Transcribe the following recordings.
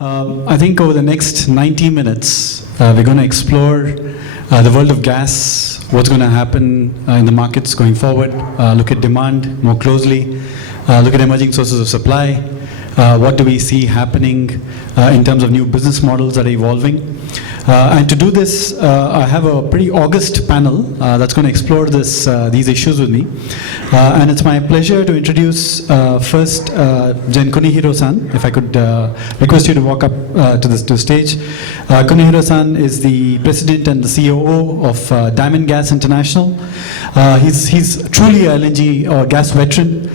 I think over the next 90 minutes, we're going to explore the world of gas, what's going to happen in the markets going forward, look at demand more closely, look at emerging sources of supply, what do we see happening in terms of new business models that are evolving. And to do this, I have a pretty august panel that's going to explore these issues with me. And it's my pleasure to introduce first Jen Kunihiro-san. If I could request you to walk up to the stage. Kunihiro-san is the president and the COO of Diamond Gas International. He's truly a LNG or gas veteran.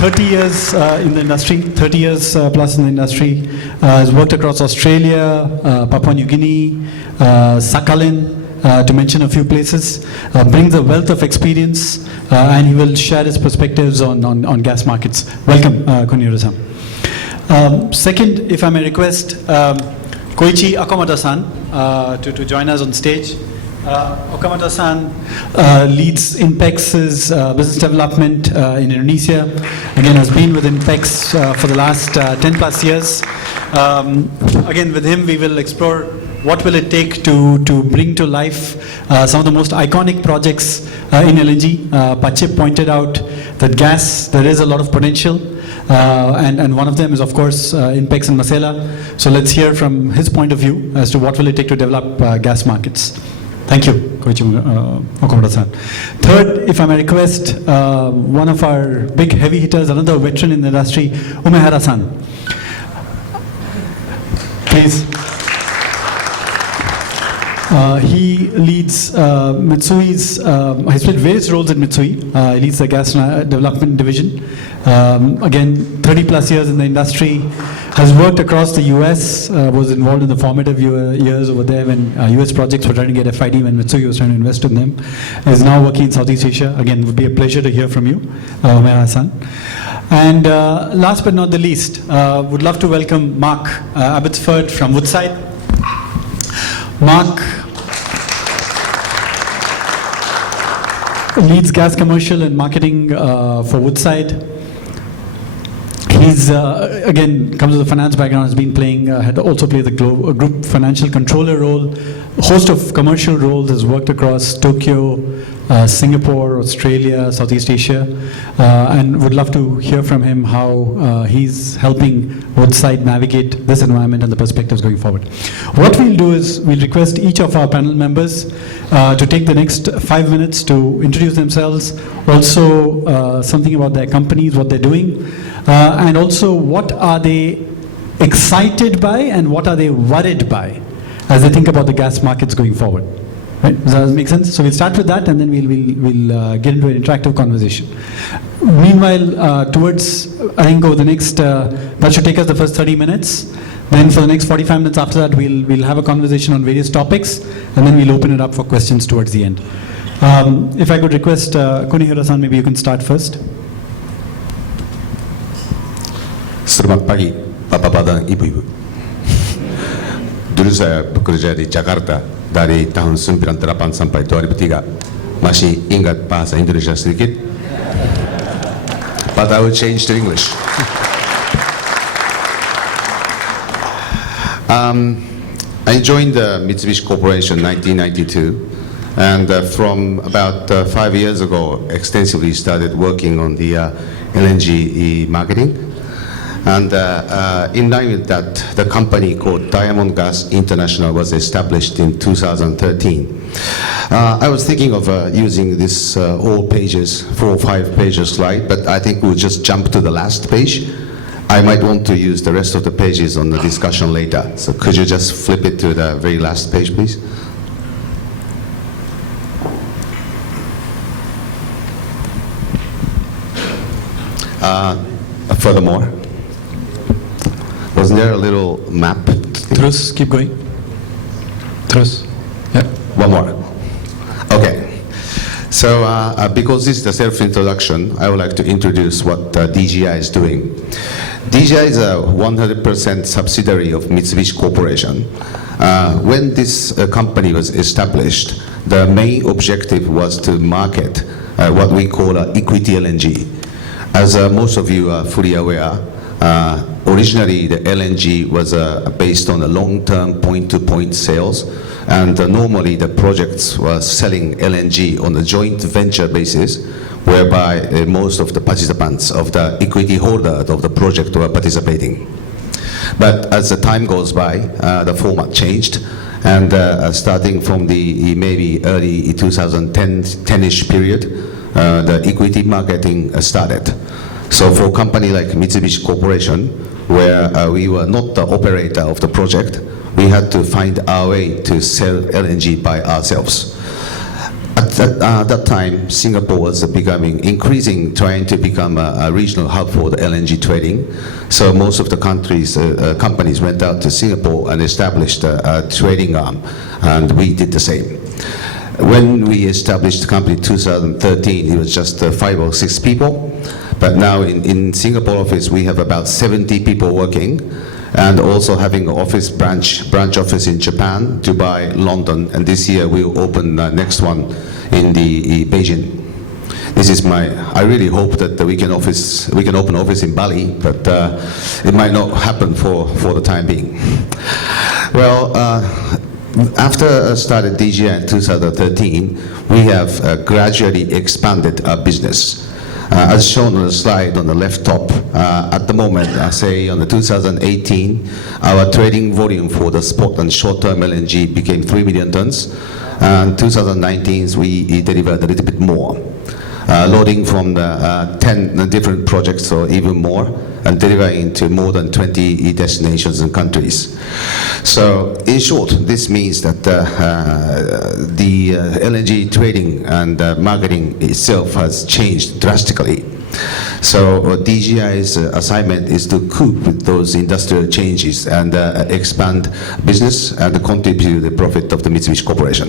30 years in the industry, 30 years plus in the industry. Has worked across Australia, Papua New Guinea, Sakhalin, to mention a few places. Brings a wealth of experience, and he will share his perspectives on gas markets. Welcome, Kunihiro-san. Second, if I may request Koichi Okamoto-san to join us on stage. Okamoto-san leads InPEX's business development in Indonesia. Again, has been with InPEX for the last 10 plus years. Again, with him we will explore what will it take to bring to life some of the most iconic projects in LNG. Pachip pointed out that gas, there is a lot of potential. And one of them is, of course, InPEX and Masela. So let's hear from his point of view as to what will it take to develop gas markets. Thank you, Koichi Okamoto-san. Third, if I may request, one of our big heavy hitters, another veteran in the industry, Umehara-san. Please. He leads Mitsui's, he's played various roles at Mitsui. He leads the gas development division. Again, 30 plus years in the industry, has worked across the US, was involved in the formative years over there when US projects were trying to get FID, when Mitsui was trying to invest in them. Is now working in Southeast Asia. Again, it would be a pleasure to hear from you, Umehara-san. And last but not the least, would love to welcome Mark Abbotsford from Woodside. Mark leads gas commercial and marketing for Woodside. He's again comes with a finance background. Has been playing, had also played the group financial controller role, host of commercial roles. Has worked across Tokyo, Singapore, Australia, Southeast Asia, and would love to hear from him how he's helping Woodside navigate this environment and the perspectives going forward. What we'll do is we'll request each of our panel members to take the next 5 minutes to introduce themselves, also something about their companies, what they're doing, and also what are they excited by and what are they worried by as they think about the gas markets going forward. Right? Does that make sense? So we'll start with that and then we'll get into an interactive conversation. Meanwhile, towards, I think over the next, that should take us the first 30 minutes. Then for the next 45 minutes after that, we'll have a conversation on various topics and then we'll open it up for questions towards the end. If I could request Kunihiro-san, maybe you can start first. Selamat pagi, Bapak-Bapak dan Ibu-Ibu. Dulu saya bekerja di Jakarta dari tahun 98 sampai 2003. Masih ingat bahasa Indonesia sedikit? But I will change to English. I joined Mitsubishi Corporation in 1992, and from about 5 years ago, extensively started working on the LNG marketing. And in line with that, the company called Diamond Gas International was established in 2013. I was thinking of using this all pages, 4 or 5 pages slide, but I think we'll just jump to the last page. I might want to use the rest of the pages on the discussion later. So could you just flip it to the very last page, please? Furthermore, wasn't there a little map? Trus, keep going. Trus. Yeah. One more. Okay. So because this is the self-introduction, I would like to introduce what DGI is doing. DGI is a 100% subsidiary of Mitsubishi Corporation. When this company was established, the main objective was to market what we call equity LNG. As most of you are fully aware, originally the LNG was based on a long-term point-to-point sales, and normally the projects were selling LNG on a joint venture basis, whereby most of the participants of the equity holder of the project were participating. But as the time goes by, the format changed, and starting from the maybe early 2010-ish period, the equity marketing started. So for a company like Mitsubishi Corporation, where we were not the operator of the project, we had to find our way to sell LNG by ourselves. At that time, Singapore was trying to become a regional hub for the LNG trading. So most of the companies went out to Singapore and established a trading arm, and we did the same. When we established the company in 2013, it was just 5 or 6 people. But now in Singapore office, we have about 70 people working, and also having an branch office in Japan, Dubai, London, and this year we'll open the next one in the Beijing. I really hope that we can open office in Bali, but it might not happen for the time being. Well, after I started DGI in 2013, we have gradually expanded our business. As shown on the slide on the left top, at the moment, say on the 2018, our trading volume for the spot and short-term LNG became 3 million tons. And 2019, we delivered a little bit more, loading from the 10 different projects or even more, and delivering to more than 20 destinations and countries. So in short, this means that the LNG trading and marketing itself has changed drastically. So DGI's assignment is to cope with those industrial changes and expand business and contribute to the profit of the Mitsubishi Corporation.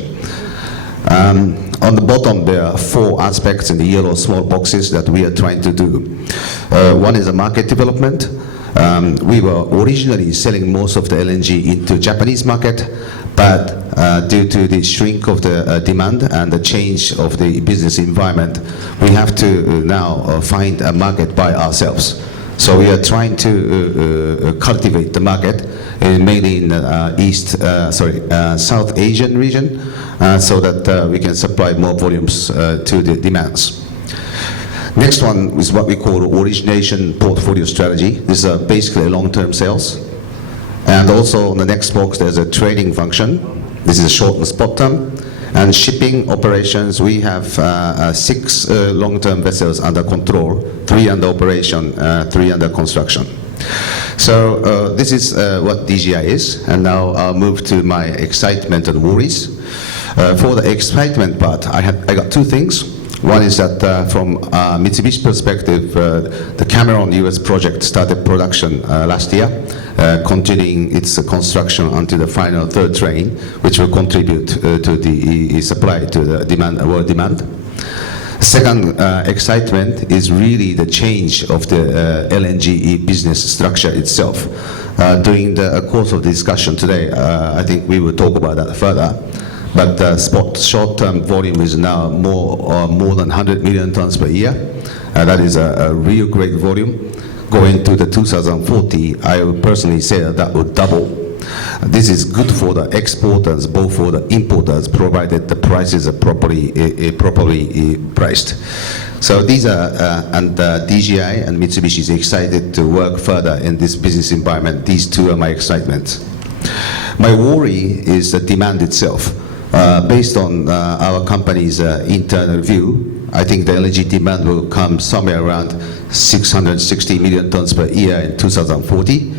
On the bottom, there are 4 aspects in the yellow small boxes that we are trying to do. One is a market development. We were originally selling most of the LNG into Japanese market, but due to the shrink of the demand and the change of the business environment, we have to now find a market by ourselves. So we are trying to cultivate the market mainly in the South Asian region, so that we can supply more volumes to the demands. Next one is what we call origination portfolio strategy. This is basically long-term sales. And also on the next box, there's a trading function. This is a short and spot term. And shipping operations, we have 6 long-term vessels under control, 3 under operation, 3 under construction. So this is what DGI is. And now I'll move to my excitement and worries. For the excitement part, I got 2 things. One is that from Mitsubishi perspective, the Cameron US project started production last year, continuing its construction until the final 3rd train, which will contribute to the supply to the world demand. Second excitement is really the change of the LNG business structure itself. During the course of the discussion today, I think we will talk about that further. But the spot short-term volume is now more than 100 million tons per year. That is a real great volume. Going to the 2040, I would personally say that would double. This is good for the exporters, both for the importers, provided the prices are properly priced. So these are, and DGI and Mitsubishi is excited to work further in this business environment. These 2 are my excitements. My worry is the demand itself. Based on our company's internal view, I think the LNG demand will come somewhere around 660 million tons per year in 2040.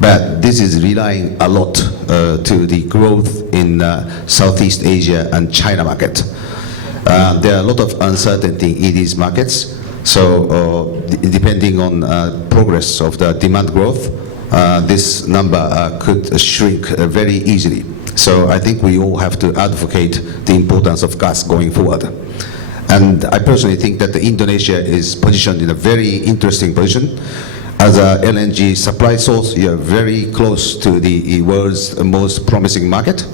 But this is relying a lot to the growth in Southeast Asia and China market. There are a lot of uncertainty in these markets. So depending on progress of the demand growth, this number could shrink very easily. So I think we all have to advocate the importance of gas going forward. And I personally think that Indonesia is positioned in a very interesting position. As a LNG supply source, you are very close to the world's most promising market.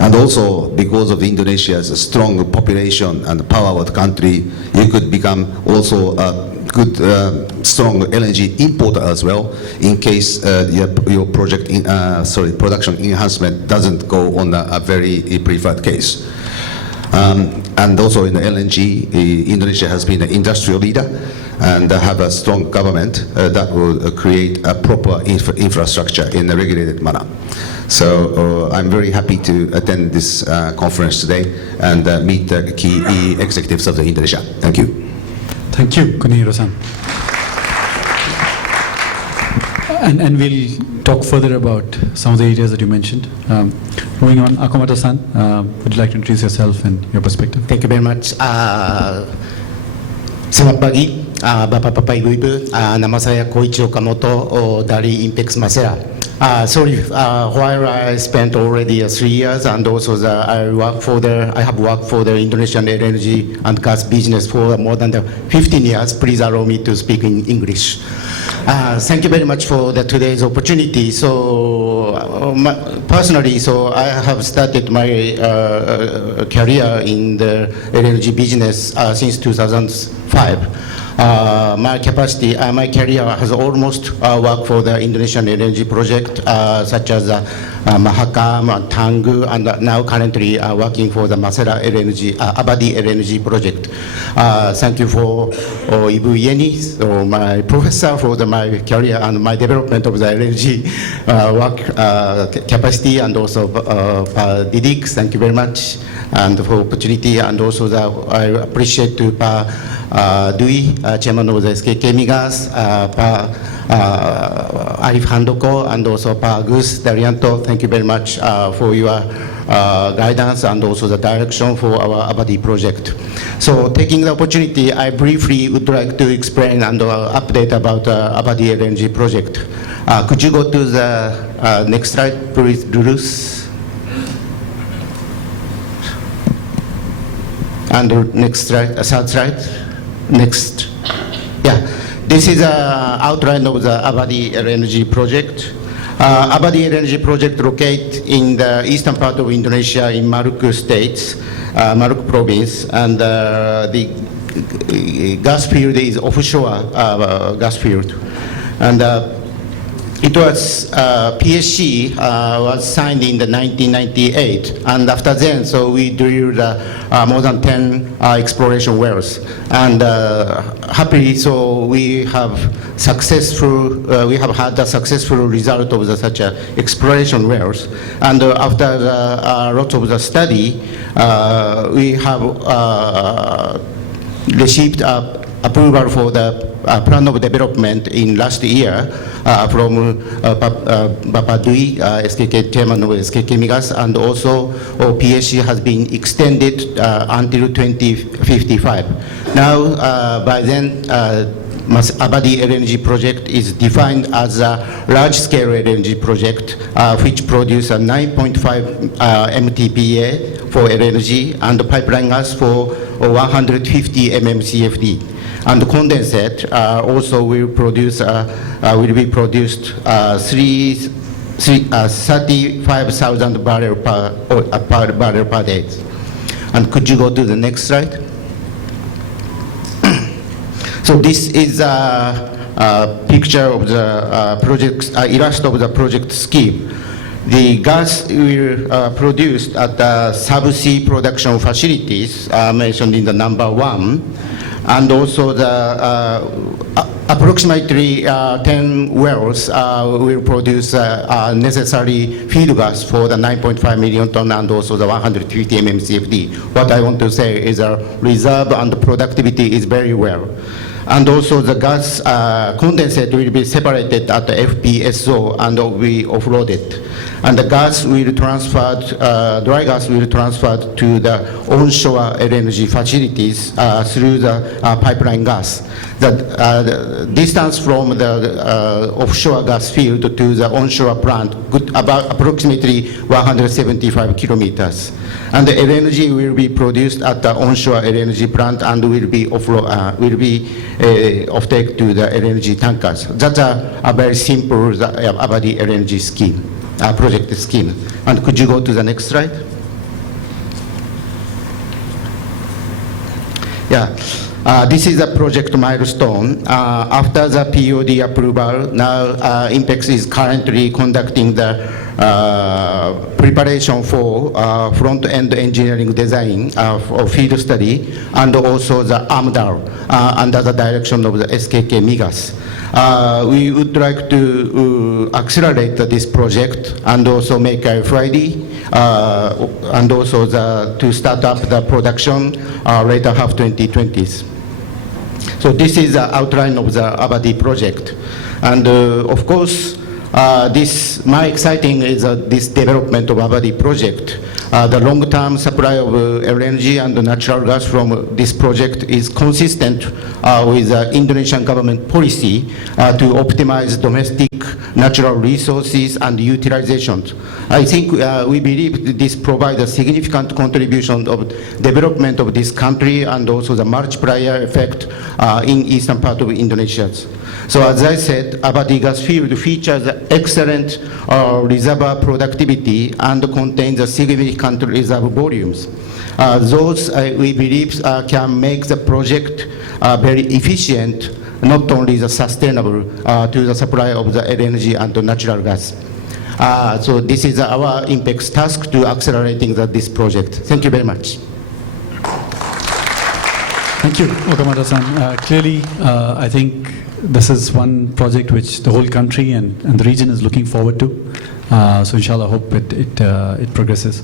And also, because of Indonesia's strong population and power of the country, you could become also a good, strong LNG importer as well, in case your production enhancement doesn't go on a very preferred case. And also in the LNG, Indonesia has been an industrial leader and have a strong government that will create a proper infrastructure in a regulated manner. So I'm very happy to attend this conference today and meet the key executives of Indonesia. Thank you. Thank you, Kunihiro-san. And we'll talk further about some of the areas that you mentioned. Moving on, Akumoto-san, would you like to introduce yourself and your perspective? Thank you very much. Selamat pagi, Bapak-Bapak, Ibu-Ibu. Nama saya Koichi Okamoto dari Impex Masera. Sorry, while I spent already 3 years, and also I have worked for the Indonesian energy and gas business for more than 15 years. Please allow me to speak in English. Thank you very much for today's opportunity. So personally, I have started my career in the energy business since 2005. My career has almost worked for the Indonesian energy project such as Mahakam and Tangguh, and now currently working for the Masera energy, Avadi energy project. Thank you for Ibu Yeni, so my professor, for my career and my development of the energy work capacity, and also Didik. Thank you very much and for opportunity, and also I appreciate to Dwi, chairman of the SKK Migas, Arif Handoko, and also Gus Daryanto. Thank you very much for your guidance and also the direction for our Avadi project. So taking the opportunity, I briefly would like to explain and update about Avadi LNG project. Could you go to the next slide, please, Lulus? And the next slide, third slide. Next. Yeah, this is an outline of the Avadi LNG project. Avadi LNG project located in the eastern part of Indonesia in Maluku State, Maluku province, and the gas field is offshore gas field. And it was PSC was signed in the 1998, and after then, so we drilled more than 10 exploration wells, and happily, so we have had a successful result of such exploration wells, and after a lot of the study, we have received approval for the plan of development in last year from Bapak Dwi, SKK chairman of SKK Migas, and also PSC has been extended until 2055. Now, by then, Avadi LNG project is defined as a large-scale LNG project which produces 9.5 MTPA for LNG and pipeline gas for 150 mmCFD. And the condensate also will be produced 35,000 barrel per day. And could you go to the next slide? So this is a picture of the project, illustration of the project scheme. The gas will produced at the subsea production facilities mentioned in the number 1, and also the approximately 10 wells will produce necessary feed gas for the 9.5 million ton and also the 150 mmCFD. What I want to say is the reserve and the productivity is very well. And also the gas condensate will be separated at the FPSO and will be offloaded. And the gas will transferred, dry gas will transferred to the onshore LNG facilities through the pipeline gas. The distance from the offshore gas field to the onshore plant about approximately 175 kilometers. And the LNG will be produced at the onshore LNG plant and will be offtake to the LNG tankers. That's a very simple Avadi LNG scheme, project scheme. And could you go to the next slide? Yeah. This is a project milestone. After the POD approval, now INPEX is currently conducting the preparation for front-end engineering design for field study and also the AMDAL under the direction of the SKK MIGAS. We would like to accelerate this project and also make a FID and also to start up the production later half 2020s. So this is the outline of the Avadi project. And of course, my exciting is this development of Avadi project. The long-term supply of LNG and natural gas from this project is consistent with the Indonesian government policy to optimize domestic natural resources and utilizations. I think we believe this provides a significant contribution of development of this country and also the multiplier effect in eastern part of Indonesia. So as I said, Avadi gas field features excellent reservoir productivity and contains a significant reserve volumes. Those we believe can make the project very efficient, not only the sustainable to the supply of the LNG and the natural gas. So this is our INPEX task to accelerating this project. Thank you very much. Thank you, Okamura-san. Clearly, I think this is one project which the whole country and the region is looking forward to. So inshallah, hope it progresses.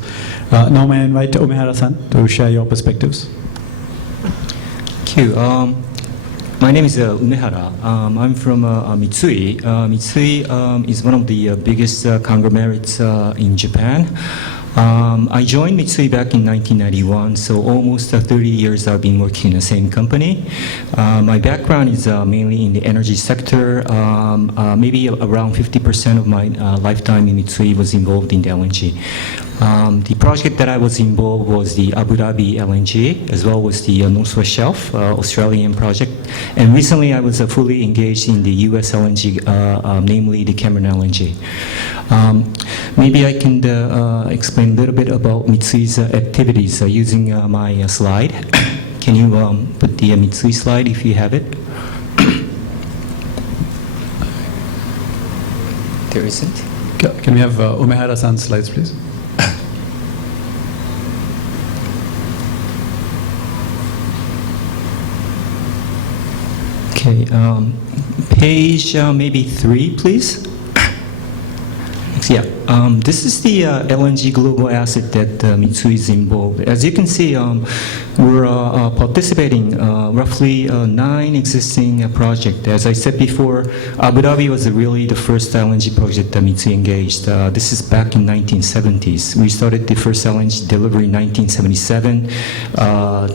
Now may I invite Umehara-san to share your perspectives. Thank you. My name is Umehara. I'm from Mitsui. Mitsui is one of the biggest conglomerates in Japan. I joined Mitsui back in 1991, so almost 30 years I've been working in the same company. My background is mainly in the energy sector. Maybe around 50% of my lifetime in Mitsui was involved in the LNG. The project that I was involved was the Abu Dhabi LNG, as well as the North West Shelf Australian project. And recently I was fully engaged in the US LNG, namely the Cameron LNG. Maybe I can explain a little bit about Mitsui's activities using my slide. Can you put the Mitsui slide if you have it? There isn't. Can we have Umehara-san's slides, please? Okay, page maybe 3, please. Yeah, this is the LNG global asset that Mitsui is involved. As you can see, we're participating roughly 9 existing projects. As I said before, Abu Dhabi was really the first LNG project that Mitsui engaged. This is back in 1970s. We started the first LNG delivery in 1977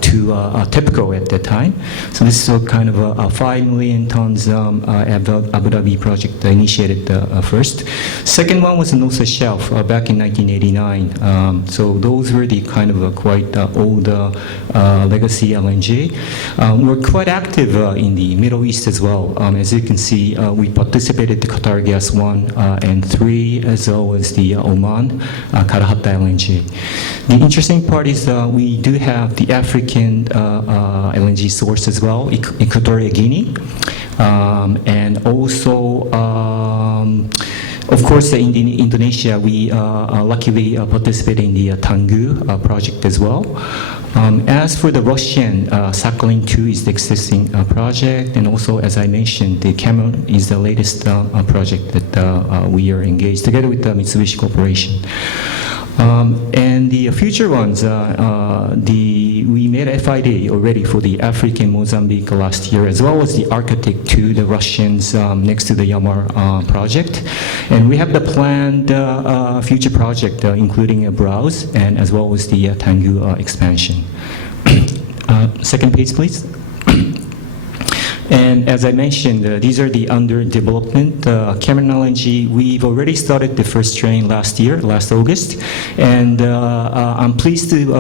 to TEPCO at that time. So this is a kind of a 5 million tons Abu Dhabi project initiated first. Second one was the North West Shelf back in 1989. So those were the kind of quite old legacy LNG. We're quite active in the Middle East as well. As you can see, we participated in the Qatar Gas 1 and 3, as well as the Oman Karahatta LNG. The interesting part is we do have the African LNG source as well, Equatorial Guinea, and also of course, in Indonesia, we luckily participated in the Tangguh project as well. As for the Russian, Sakhalin 2 is the existing project, and also, as I mentioned, the Cameron is the latest project that we are engaged together with the Mitsubishi Corporation. And the future ones, we made FID already for the African Mozambique last year, as well as the Arctic 2, the Russians next to the Yamar project. And we have the planned future project, including a Browse and as well as the Tangguh expansion. Second page, please. And as I mentioned, these are the under development. Cameron LNG, we've already started the first train last August. And I'm pleased to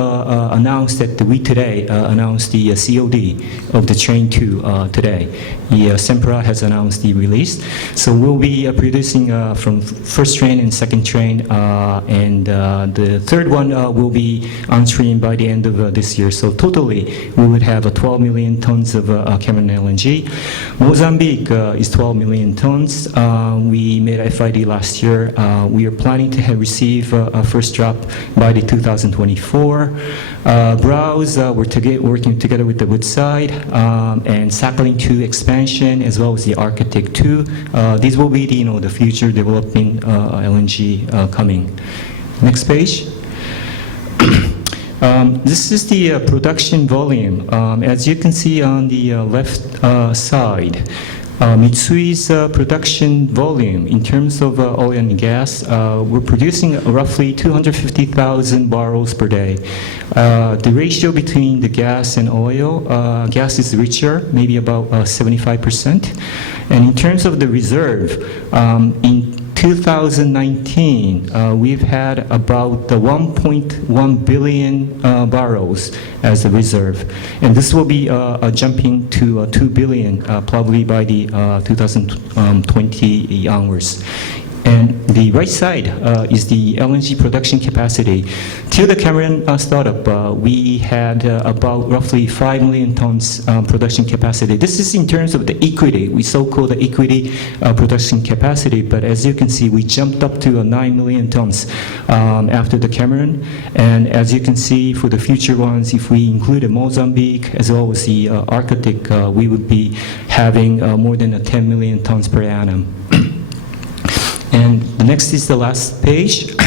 announce that we today announced the COD of the train 2 today. The Sempra has announced the release. So we'll be producing from first train and second train, and the third one will be on stream by the end of this year. So totally, we would have 12 million tons of Cameron LNG. Mozambique is 12 million tons. We made FID last year. We are planning to receive a first drop by the 2024. Browse, we're working together with the Woodside, and Sakhalin 2 expansion, as well as the Arctic 2. These will be the future developing LNG coming. Next page. This is the production volume. As you can see on the left side, Mitsui's production volume in terms of oil and gas, we're producing roughly 250,000 barrels per day. The ratio between the gas and oil, gas is richer, maybe about 75%. And in terms of the reserve, in 2019, we've had about 1.1 billion barrels as a reserve. And this will be jumping to 2 billion probably by the 2020 onwards. And the right side is the LNG production capacity. Till the Cameron startup, we had about roughly 5 million tons production capacity. This is in terms of the equity. We so-called the equity production capacity, but as you can see, we jumped up to 9 million tons after the Cameron. And as you can see, for the future ones, if we include Mozambique as well as the Arctic, we would be having more than 10 million tons per annum. And the next is the last page.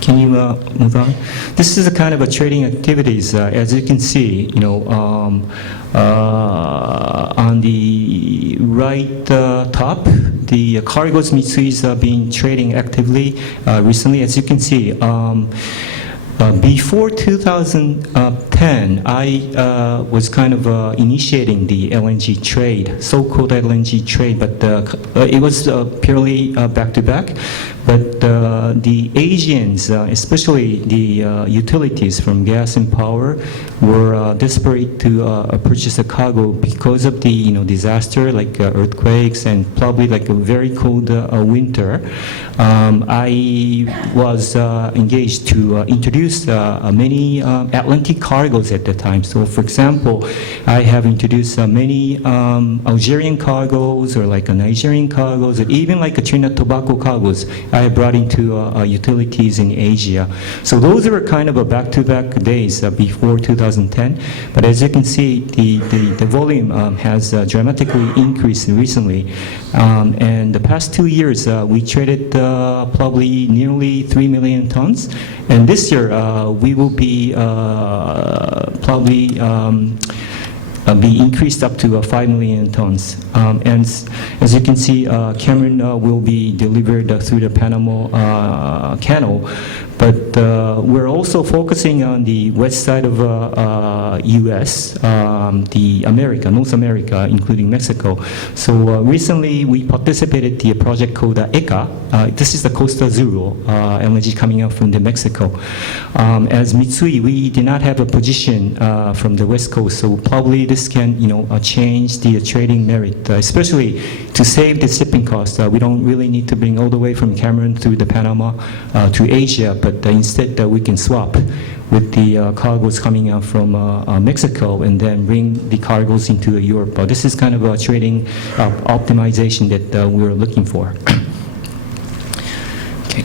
Can you move on? This is a kind of a trading activities. As you can see, on the right top, the cargoes Mitsui is been trading actively recently. As you can see, before 2010, I was kind of initiating the LNG trade, so-called LNG trade, but it was purely back-to-back. But the Asians, especially the utilities from gas and power, were desperate to purchase a cargo because of the disaster like earthquakes and probably like a very cold winter. I was engaged to introduce many Atlantic cargoes at the time. So, for example, I have introduced many Algerian cargoes or like Nigerian cargoes, or even like Trinidad Tobago cargoes I have brought into utilities in Asia. So those were kind of a back-to-back days before 2010. But as you can see, the volume has dramatically increased recently. And the past 2 years, we traded probably nearly 3 million tons. And this year, we will be probably be increased up to 5 million tons. And as you can see, Cameron will be delivered through the Panama Canal. But we're also focusing on the west side of U.S., the North America, including Mexico. So recently we participated in a project called ECA. This is the Costa Azul LNG coming out from the Mexico. As Mitsui, we did not have a position from the west coast, so probably this can change the trading merit, especially to save the shipping cost. We don't really need to bring all the way from Cameron through the Panama to Asia, but instead we can swap with the cargoes coming out from Mexico and then bring the cargoes into Europe. This is kind of a trading optimization that we're looking for. Okay.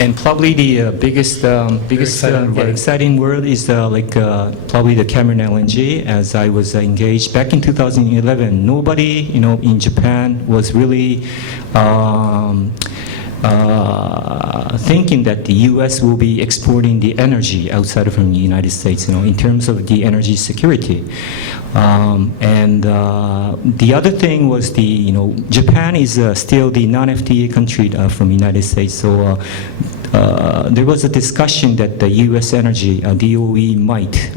And probably the biggest exciting word is probably the Cameron LNG. As I was engaged back in 2011, nobody in Japan was really thinking that the U.S. will be exporting the energy outside of the United States, in terms of the energy security. And the other thing was Japan is still the non-FTA country from the United States. So there was a discussion that the U.S. Energy, DOE, might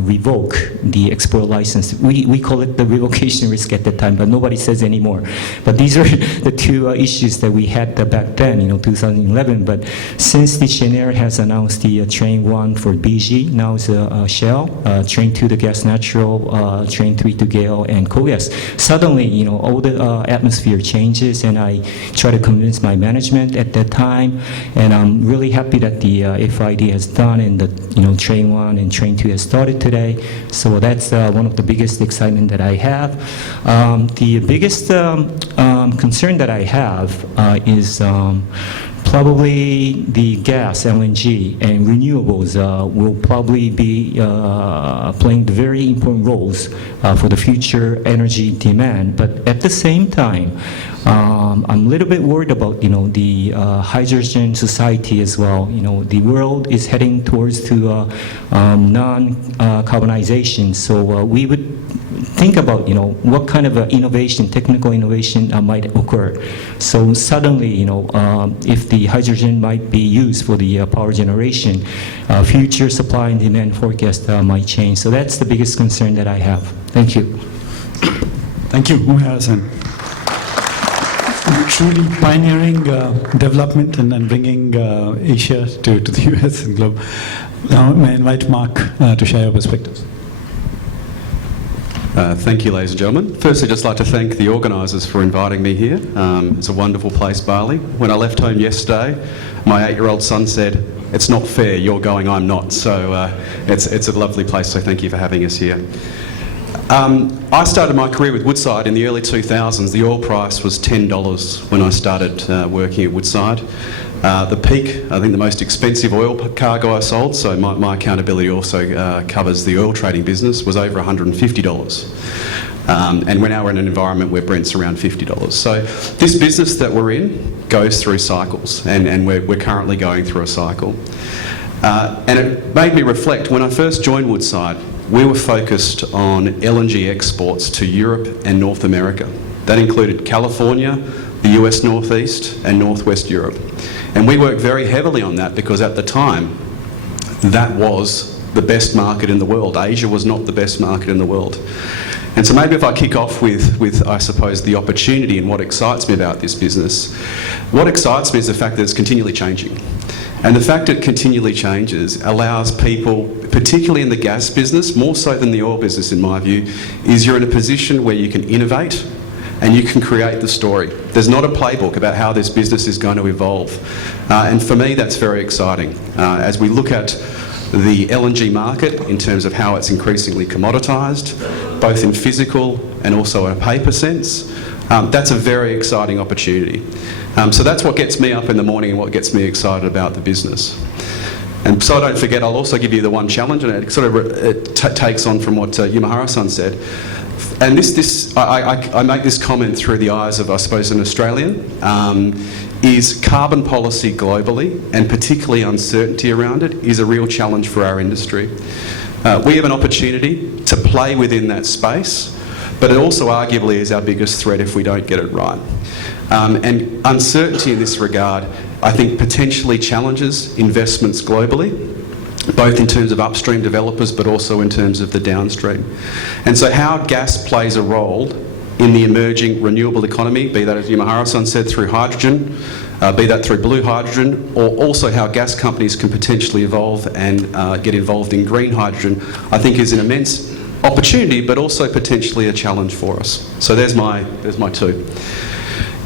revoke the export license. We call it the revocation risk at the time, but nobody says anymore. But these are the two issues that we had back then, 2011. But since the Chener has announced the Train 1 for BG, now it's Shell, Train 2 to Gas Natural, Train 3 to Gale and Cogas, suddenly, all the atmosphere changes, and I try to convince my management at that time, and I'm really happy that the FID has done, and the Train 1 and Train 2 has started today. So that's one of the biggest excitement that I have. The biggest concern that I have is probably the gas, LNG, and renewables will probably be playing very important roles for the future energy demand. But at the same time, I'm a little bit worried about the hydrogen society as well. The world is heading towards to non-carbonization. So we would think about what kind of innovation, technical innovation might occur. So suddenly, if the hydrogen might be used for the power generation, future supply and demand forecast might change. So that's the biggest concern that I have. Thank you. Thank you, Muhara-san. Truly pioneering development and bringing Asia to the US and globe. Now, may I invite Mark to share your perspectives. Thank you, ladies and gentlemen. Firstly, I'd just like to thank the organisers for inviting me here. It's a wonderful place, Bali. When I left home yesterday, my 8-year-old son said, "It's not fair, you're going, I'm not." So it's a lovely place, so thank you for having us here. I started my career with Woodside in the early 2000s. The oil price was $10 when I started working at Woodside. The peak, I think the most expensive oil cargo I sold, so my accountability also covers the oil trading business, was over $150. And we're now in an environment where Brent's around $50. So this business that we're in goes through cycles, and we're currently going through a cycle. And it made me reflect, when I first joined Woodside, we were focused on LNG exports to Europe and North America. That included California, the US Northeast and Northwest Europe. And we worked very heavily on that because at the time, that was the best market in the world. Asia was not the best market in the world. And so maybe if I kick off with I suppose, the opportunity and what excites me about this business. What excites me is the fact that it's continually changing. And the fact it continually changes allows people, particularly in the gas business, more so than the oil business in my view, is you're in a position where you can innovate and you can create the story. There's not a playbook about how this business is going to evolve. And for me, that's very exciting. As we look at the LNG market in terms of how it's increasingly commoditised, both in physical and also in a paper sense, that's a very exciting opportunity. So that's what gets me up in the morning and what gets me excited about the business. And so I don't forget, I'll also give you the one challenge, and it sort of takes on from what Yumahara-san said. And I make this comment through the eyes of, I suppose, an Australian, is carbon policy globally, and particularly uncertainty around it, is a real challenge for our industry. We have an opportunity to play within that space, but it also arguably is our biggest threat if we don't get it right. And uncertainty in this regard, I think, potentially challenges investments globally, both in terms of upstream developers but also in terms of the downstream. And so how gas plays a role in the emerging renewable economy, be that, as Yumahara-san said, through hydrogen, be that through blue hydrogen, or also how gas companies can potentially evolve and get involved in green hydrogen, I think is an immense opportunity but also potentially a challenge for us. So there's my two.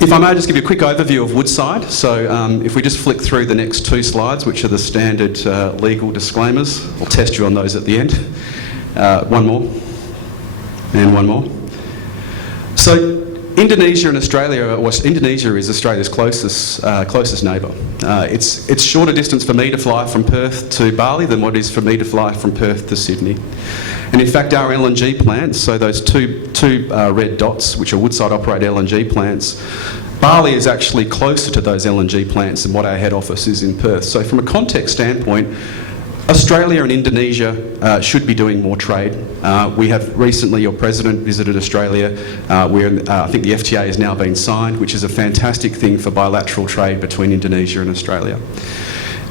If I may just give you a quick overview of Woodside. So if we just flick through the next two slides, which are the standard legal disclaimers. I'll test you on those at the end. One more. And one more. So Indonesia and Australia, Indonesia is Australia's closest neighbour. It's shorter distance for me to fly from Perth to Bali than what it is for me to fly from Perth to Sydney. And in fact, our LNG plants, so those two red dots, which are Woodside-operated LNG plants, Bali is actually closer to those LNG plants than what our head office is in Perth. So from a context standpoint, Australia and Indonesia should be doing more trade. We have recently, your president visited Australia. I think the FTA has now been signed, which is a fantastic thing for bilateral trade between Indonesia and Australia.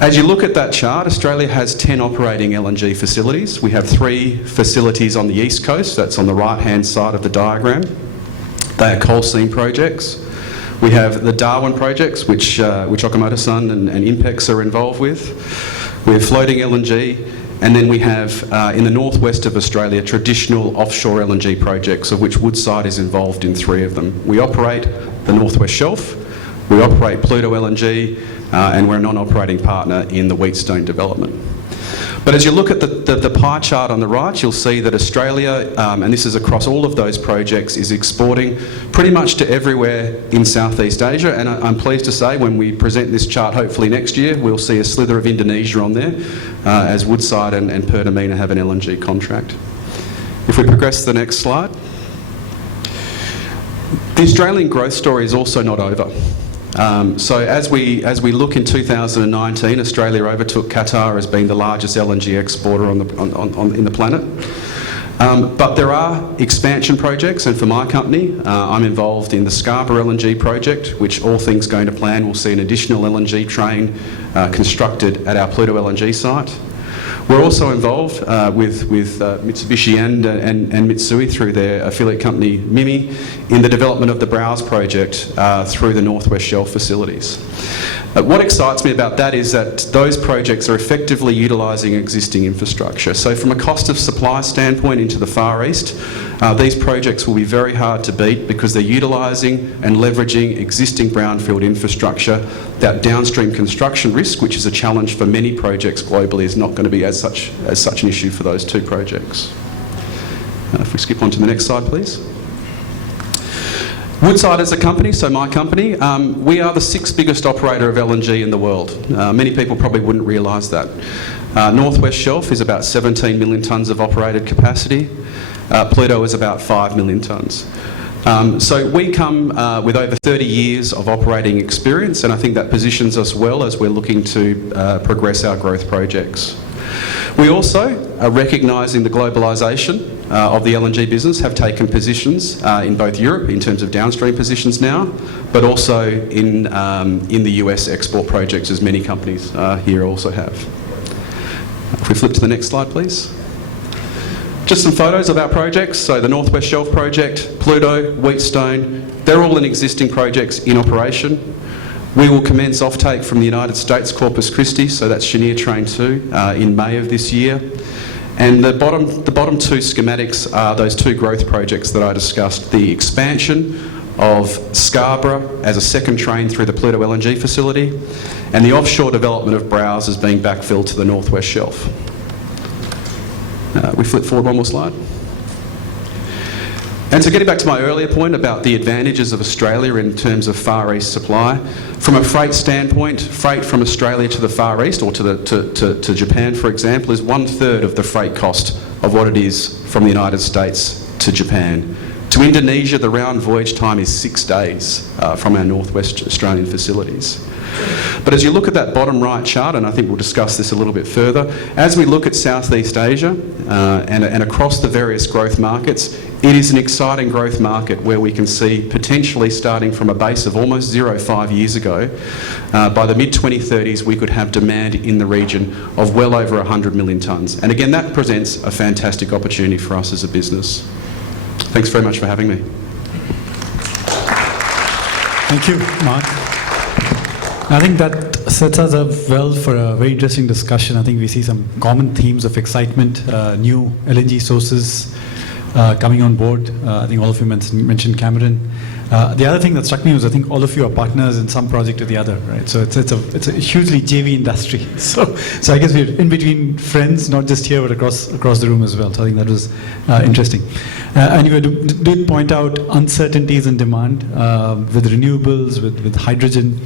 As you look at that chart, Australia has 10 operating LNG facilities. We have 3 facilities on the east coast, that's on the right-hand side of the diagram. They are coal seam projects. We have the Darwin projects, which Okamoto-san and INPEX are involved with. We have floating LNG, and then we have, in the northwest of Australia, traditional offshore LNG projects, of which Woodside is involved in 3 of them. We operate the Northwest Shelf, we operate Pluto LNG, and we're a non-operating partner in the Wheatstone development. But as you look at the pie chart on the right, you'll see that Australia, and this is across all of those projects, is exporting pretty much to everywhere in Southeast Asia. And I'm pleased to say when we present this chart hopefully next year, we'll see a slither of Indonesia on there, as Woodside and Pertamina have an LNG contract. If we progress to the next slide. The Australian growth story is also not over. So as we look in 2019, Australia overtook Qatar as being the largest LNG exporter in the planet. But there are expansion projects, and for my company, I'm involved in the Scarborough LNG project, which, all things going to plan, will see an additional LNG train constructed at our Pluto LNG site. We're also involved with Mitsubishi and Mitsui through their affiliate company Mimi in the development of the Browse project through the Northwest Shelf facilities. What excites me about that is that those projects are effectively utilising existing infrastructure. So from a cost of supply standpoint into the Far East, these projects will be very hard to beat because they're utilising and leveraging existing brownfield infrastructure. That downstream construction risk, which is a challenge for many projects globally, is not going to be as such an issue for those 2 projects. If we skip on to the next slide, please. Woodside as a company, so my company, we are the 6th biggest operator of LNG in the world. Many people probably wouldn't realise that. Northwest Shelf is about 17 million tonnes of operated capacity. Pluto is about 5 million tonnes. So we come with over 30 years of operating experience, and I think that positions us well as we're looking to progress our growth projects. We also, recognising the globalisation of the LNG business, have taken positions in both Europe in terms of downstream positions now, but also in the US export projects, as many companies here also have. If we flip to the next slide, please. Just some photos of our projects. So the Northwest Shelf project, Pluto, Wheatstone, they're all in existing projects in operation. We will commence offtake from the United States Corpus Christi, so that's Cheniere Train 2, in May of this year. And the bottom 2 schematics are those 2 growth projects that I discussed. The expansion of Scarborough as a second train through the Pluto LNG facility, and the offshore development of Browse as being backfilled to the Northwest Shelf. We flip forward one more slide. And so getting back to my earlier point about the advantages of Australia in terms of Far East supply, from a freight standpoint, freight from Australia to the Far East, or to Japan, for example, is 1/3 of the freight cost of what it is from the United States to Japan. To Indonesia, the round voyage time is 6 days from our Northwest Australian facilities. But as you look at that bottom right chart, and I think we'll discuss this a little bit further, as we look at Southeast Asia and across the various growth markets, it is an exciting growth market where we can see potentially starting from a base of almost 0 5 years ago, by the mid-2030s we could have demand in the region of well over 100 million tonnes. And again, that presents a fantastic opportunity for us as a business. Thanks very much for having me. Thank you, Mark. I think that sets us up well for a very interesting discussion. I think we see some common themes of excitement, new LNG sources coming on board. I think all of you mentioned Cameron. The other thing that struck me was I think all of you are partners in some project or the other, right? So it's a hugely JV industry. So I guess we're in between friends, not just here but across the room as well. So I think that was interesting. And you did point out uncertainties in demand with renewables, with hydrogen.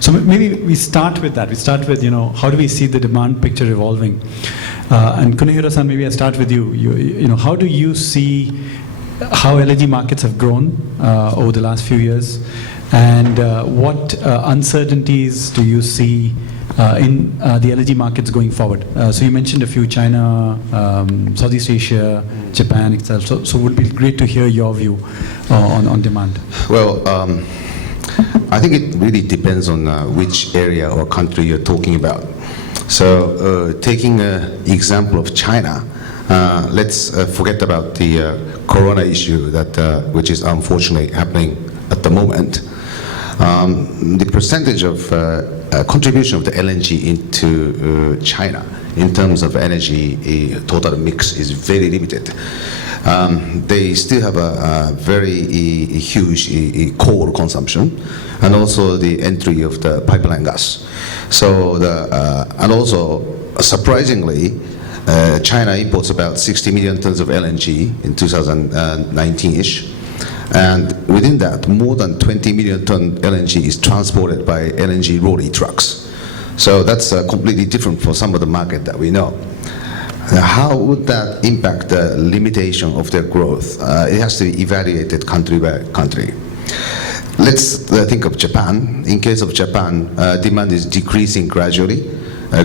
So maybe we start with that. We start with, how do we see the demand picture evolving? And Kunihiro-san, maybe I start with you. How do you see how LNG markets have grown over the last few years, and what uncertainties do you see in the LNG markets going forward? So you mentioned a few: China, Southeast Asia, Japan, etc. So it would be great to hear your view on demand. Well, I think it really depends on which area or country you're talking about. So taking an example of China, let's forget about the corona issue that which is unfortunately happening at the moment. The percentage of contribution of the LNG into China in terms of energy total mix is very limited. They still have a very huge coal consumption, and also the entry of the pipeline gas. So and also surprisingly, China imports about 60 million tons of LNG in 2019-ish. And within that, more than 20 million ton LNG is transported by LNG lorry trucks. So that's completely different for some of the market that we know. How would that impact the limitation of their growth? It has to be evaluated country by country. Let's think of Japan. In case of Japan, demand is decreasing gradually.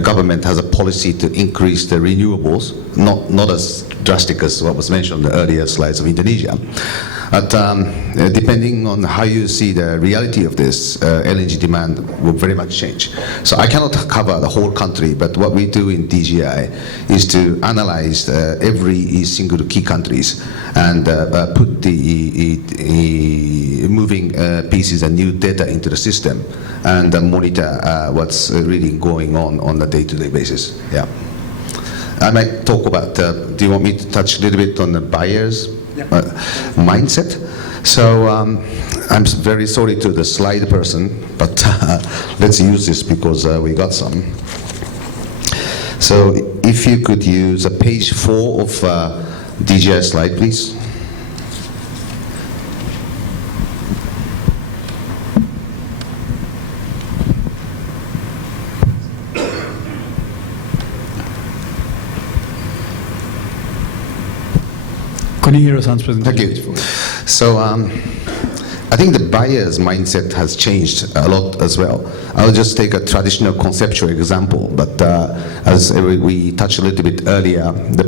Government has a policy to increase the renewables, not as drastic as what was mentioned in the earlier slides of Indonesia. But depending on how you see the reality of this, LNG demand will very much change. So I cannot cover the whole country, but what we do in DGI is to analyze every single key countries and put the moving pieces and new data into the system and monitor what's really going on a day-to-day basis. Yeah. I might talk about, do you want me to touch a little bit on the buyers? Mindset. So I'm very sorry to the slide person, but let's use this because we got some. So if you could use page 4 of DGI slide, please. Kunihiro-san's presentation. Thank you. So I think the buyer's mindset has changed a lot as well. I'll just take a traditional conceptual example, but as we touched a little bit earlier, the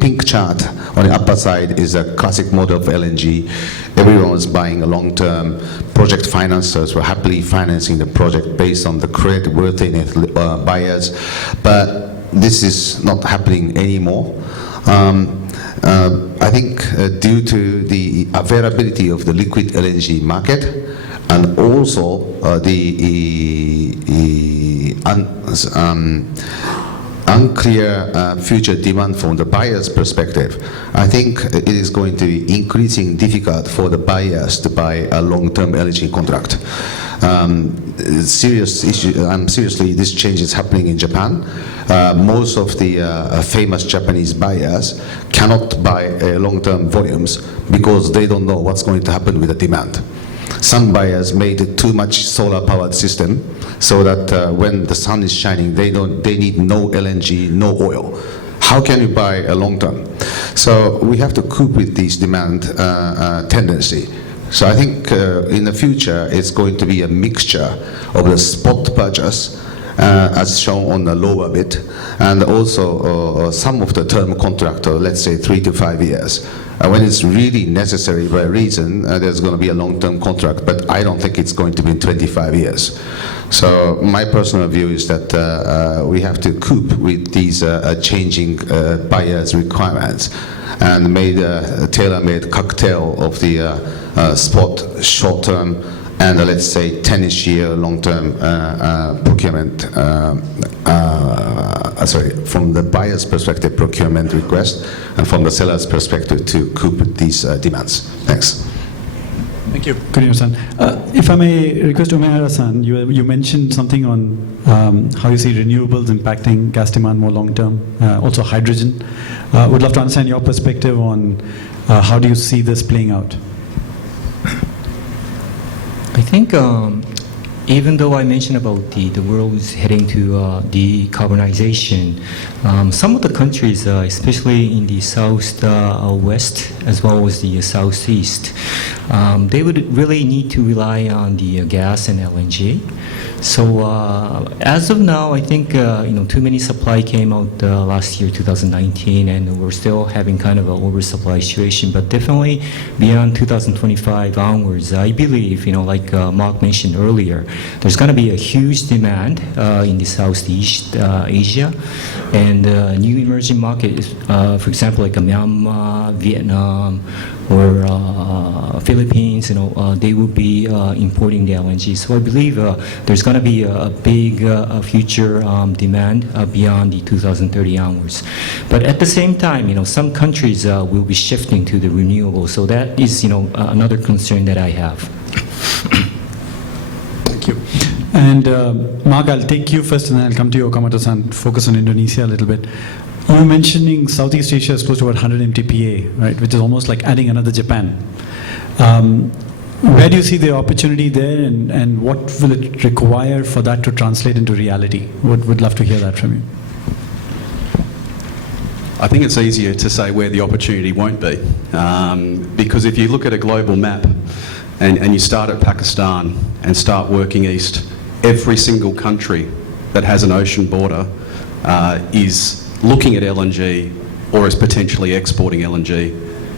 pink chart on the upper side is a classic model of LNG. Everyone was buying a long-term. Project financiers were happily financing the project based on the creditworthiness buyers, but this is not happening anymore. I think due to the availability of the liquid LNG market and also the unclear future demand from the buyer's perspective, I think it is going to be increasing difficult for the buyers to buy a long-term LNG contract. Serious issue. Seriously, this change is happening in Japan. Most of the famous Japanese buyers cannot buy long-term volumes because they don't know what's going to happen with the demand. Some buyers made too much solar-powered system so that when the sun is shining, they need no LNG, no oil. How can you buy a long-term? So we have to cope with this demand tendency. So I think in the future, it's going to be a mixture of the spot purchase, as shown on the lower bit, and also some of the term contract, let's say 3 to 5 years. When it's really necessary by reason, there's going to be a long-term contract, but I don't think it's going to be in 25 years. So my personal view is that we have to cope with these changing buyers' requirements and made a tailor-made cocktail of the spot, short-term, and let's say 10-ish year long-term procurement, from the buyer's perspective, procurement request, and from the seller's perspective to cope with these demands. Thanks. Thank you, Kunihiro-san. If I may request Umehara-san, you mentioned something on how you see renewables impacting gas demand more long-term, also hydrogen. Would love to understand your perspective on how do you see this playing out? I think even though I mentioned about the world is heading to decarbonization, some of the countries, especially in the southwest as well as the southeast, they would really need to rely on the gas and LNG. So as of now, I think too many supply came out last year, 2019, and we're still having kind of an oversupply situation. But definitely beyond 2025 onwards, I believe, like Mark mentioned earlier, there's going to be a huge demand in the Southeast Asia, and new emerging markets, for example, like Myanmar, Vietnam, or Philippines, they will be importing the LNG. So I believe there's going to be a big future demand beyond the 2030 onwards. But at the same time, some countries will be shifting to the renewables. So that is, another concern that I have. Thank you. And Mark, I'll take you first and then I'll come to you, Okamoto-san, focus on Indonesia a little bit. You were mentioning Southeast Asia is close to about 100 MTPA, right, which is almost like adding another Japan. Where do you see the opportunity there, and what will it require for that to translate into reality? Would love to hear that from you. I think it's easier to say where the opportunity won't be, because if you look at a global map and you start at Pakistan and start working east, every single country that has an ocean border is looking at LNG or is potentially exporting LNG.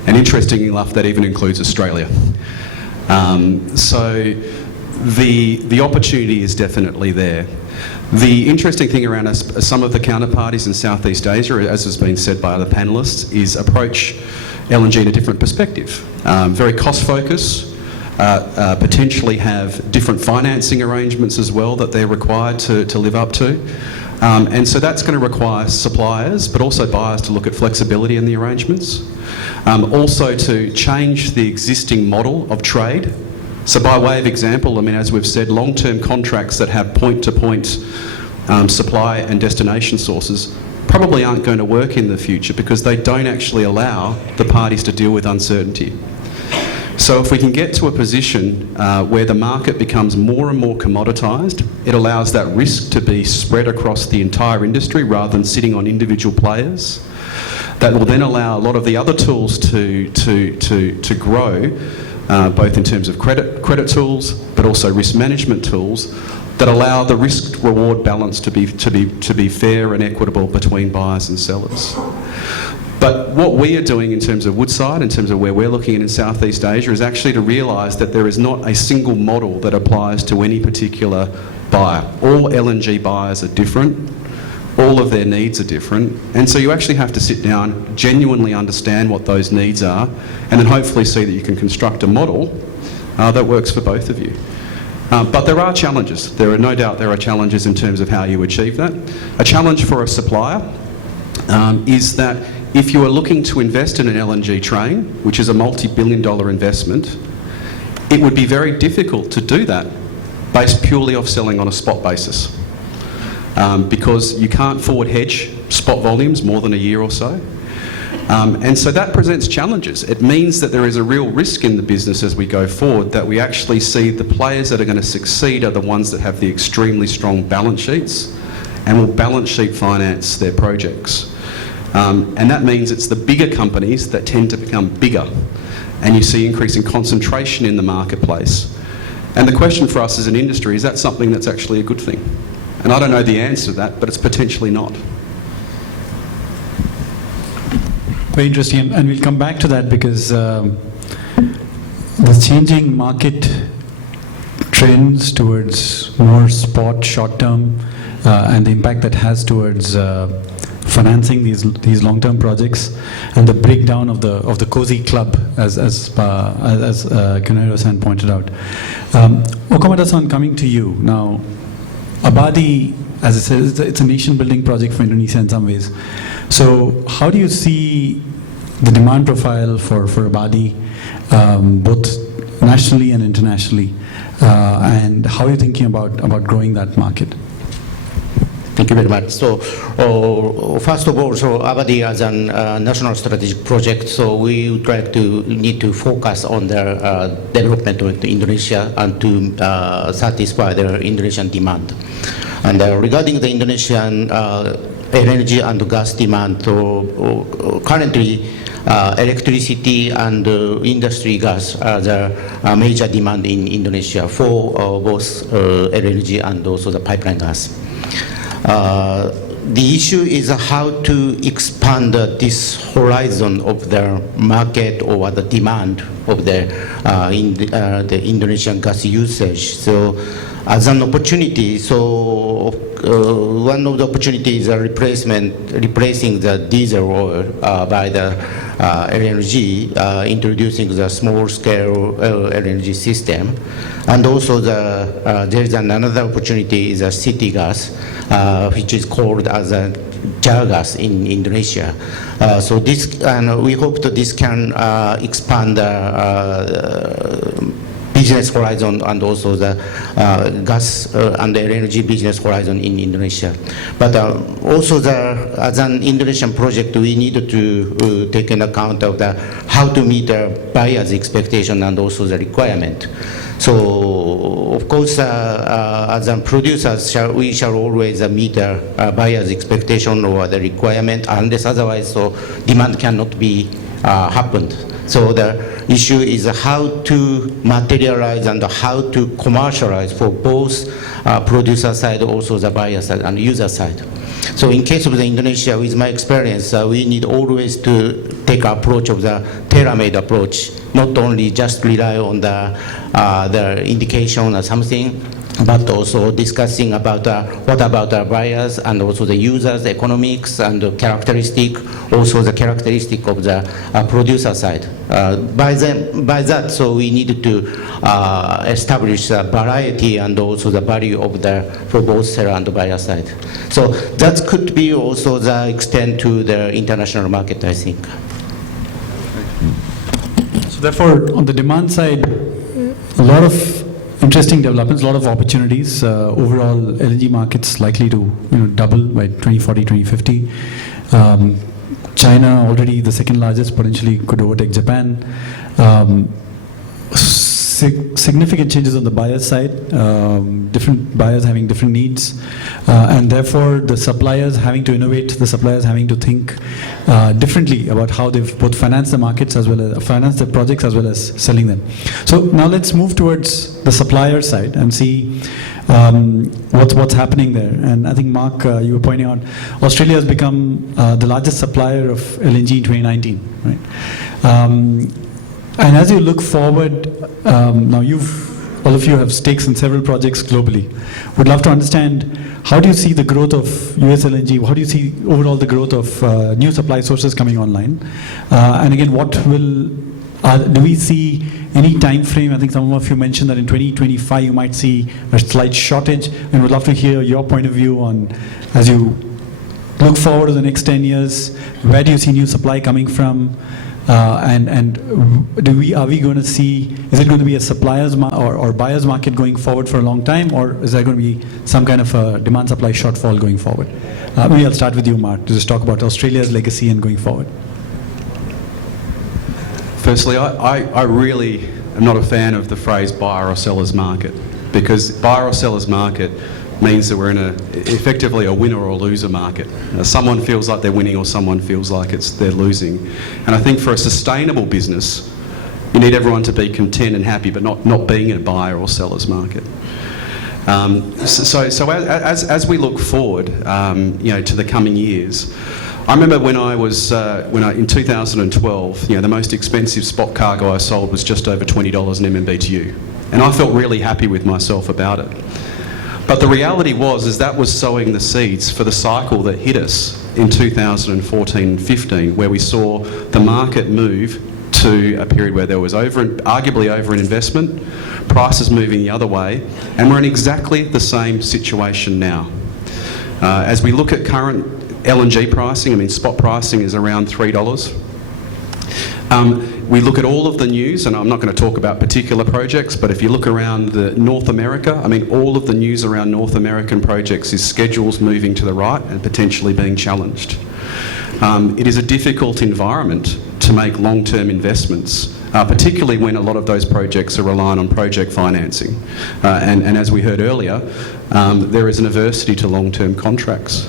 And interestingly enough, that even includes Australia. So the opportunity is definitely there. The interesting thing around us, some of the counterparties in Southeast Asia, as has been said by other panellists, is approach LNG in a different perspective. Very cost focused, potentially have different financing arrangements as well that they're required to live up to. And so that's going to require suppliers, but also buyers, to look at flexibility in the arrangements. Also to change the existing model of trade. So by way of example, as we've said, long-term contracts that have point-to-point supply and destination sources probably aren't going to work in the future because they don't actually allow the parties to deal with uncertainty. So if we can get to a position where the market becomes more and more commoditised, it allows that risk to be spread across the entire industry rather than sitting on individual players. That will then allow a lot of the other tools to grow, both in terms of credit tools, but also risk management tools that allow the risk-reward balance to be fair and equitable between buyers and sellers. But what we are doing in terms of Woodside, in terms of where we're looking in Southeast Asia, is actually to realise that there is not a single model that applies to any particular buyer. All LNG buyers are different. All of their needs are different. And so you actually have to sit down, genuinely understand what those needs are, and then hopefully see that you can construct a model that works for both of you. But there are challenges. There are no doubt there are challenges in terms of how you achieve that. A challenge for a supplier is that if you are looking to invest in an LNG train, which is a multi-billion-dollar investment, it would be very difficult to do that based purely off selling on a spot basis, because you can't forward hedge spot volumes more than a year or so. And so that presents challenges. It means that there is a real risk in the business as we go forward, that we actually see the players that are going to succeed are the ones that have the extremely strong balance sheets and will balance sheet finance their projects. And that means it's the bigger companies that tend to become bigger, and you see increasing concentration in the marketplace. And the question for us as an industry, is that something that's actually a good thing? And I don't know the answer to that, but it's potentially not. Very interesting, and we'll come back to that because the changing market trends towards more spot, short-term, and the impact that has towards financing these long-term projects, and the breakdown of the cozy club, as Kunihiro-san pointed out. Okamoto-san, coming to you now. Avadi, as I said, it's a nation-building project for Indonesia in some ways. So how do you see the demand profile for Avadi, both nationally and internationally, and how are you thinking about growing that market? Thank you very much. So, first of all, Avadi as a national strategic project, so we would like to need to focus on the development of Indonesia and to satisfy the Indonesian demand. And regarding the Indonesian energy and gas demand, currently electricity and industry gas are the major demand in Indonesia for both LNG and also the pipeline gas. The issue is how to expand this horizon of the market or the demand of the Indonesian gas usage. So, as an opportunity, one of the opportunities is replacing the diesel oil by the LNG, introducing the small-scale LNG system, and also there is another opportunity is a city gas, which is called as a jar gas in Indonesia. So this, and we hope that this can expand business horizon and also the gas and the LNG business horizon in Indonesia. But also as an Indonesian project, we need to take into account of how to meet the buyer's expectation and also the requirement. So, of course, as a producer, we shall always meet the buyer's expectation or the requirement, unless otherwise, so demand cannot be happened. So the issue is how to materialize and how to commercialize for both producer side, also the buyer side and user side. So in case of the Indonesia, with my experience, we need always to take approach of the tailor-made approach, not only just rely on the indication or something, but also discussing about what about our buyers and also the users, economics and the characteristic, also the characteristic of the producer side. By that, so we needed to establish a variety and also the value of for both seller and the buyer side. So that could be also the extent to the international market, I think. So therefore, on the demand side, a lot of interesting developments, a lot of opportunities. Overall, LNG market's likely to double by 2040, 2050. China, already the second largest, potentially could overtake Japan. Significant changes on the buyer side, different buyers having different needs, and therefore the suppliers having to innovate, the suppliers having to think differently about how they've both financed the markets as well as financed the projects as well as selling them. So now let's move towards the supplier side and see what's happening there. And I think, Mark, you were pointing out, Australia has become the largest supplier of LNG in 2019, right? And as you look forward, now all of you have stakes in several projects globally. Would love to understand, how do you see the growth of US LNG? How do you see overall the growth of new supply sources coming online? And again, do we see any time frame? I think some of you mentioned that in 2025 you might see a slight shortage, and would love to hear your point of view on, as you look forward to the next 10 years, where do you see new supply coming from? And are we going to see, is it going to be a suppliers or buyers market going forward for a long time, or is there going to be some kind of a demand supply shortfall going forward? Maybe I'll start with you, Mark, to just talk about Australia's legacy and going forward. Firstly, I really am not a fan of the phrase buyer or seller's market, because buyer or seller's market means that we're in effectively a winner or loser market. Someone feels like they're winning or someone feels like they're losing. And I think for a sustainable business, you need everyone to be content and happy, but not being in a buyer or seller's market. So as we look forward, to the coming years, I remember when in 2012, the most expensive spot cargo I sold was just over $20 an MMBTU, and I felt really happy with myself about it. But the reality was that was sowing the seeds for the cycle that hit us in 2014 and 15, where we saw the market move to a period where there was arguably over-investment, prices moving the other way, and we're in exactly the same situation now. As we look at current LNG pricing, spot pricing is around $3. We look at all of the news, and I'm not going to talk about particular projects, but if you look around North America, all of the news around North American projects is schedules moving to the right and potentially being challenged. It is a difficult environment to make long-term investments particularly when a lot of those projects are relying on project financing. And as we heard earlier, there is an aversity to long-term contracts.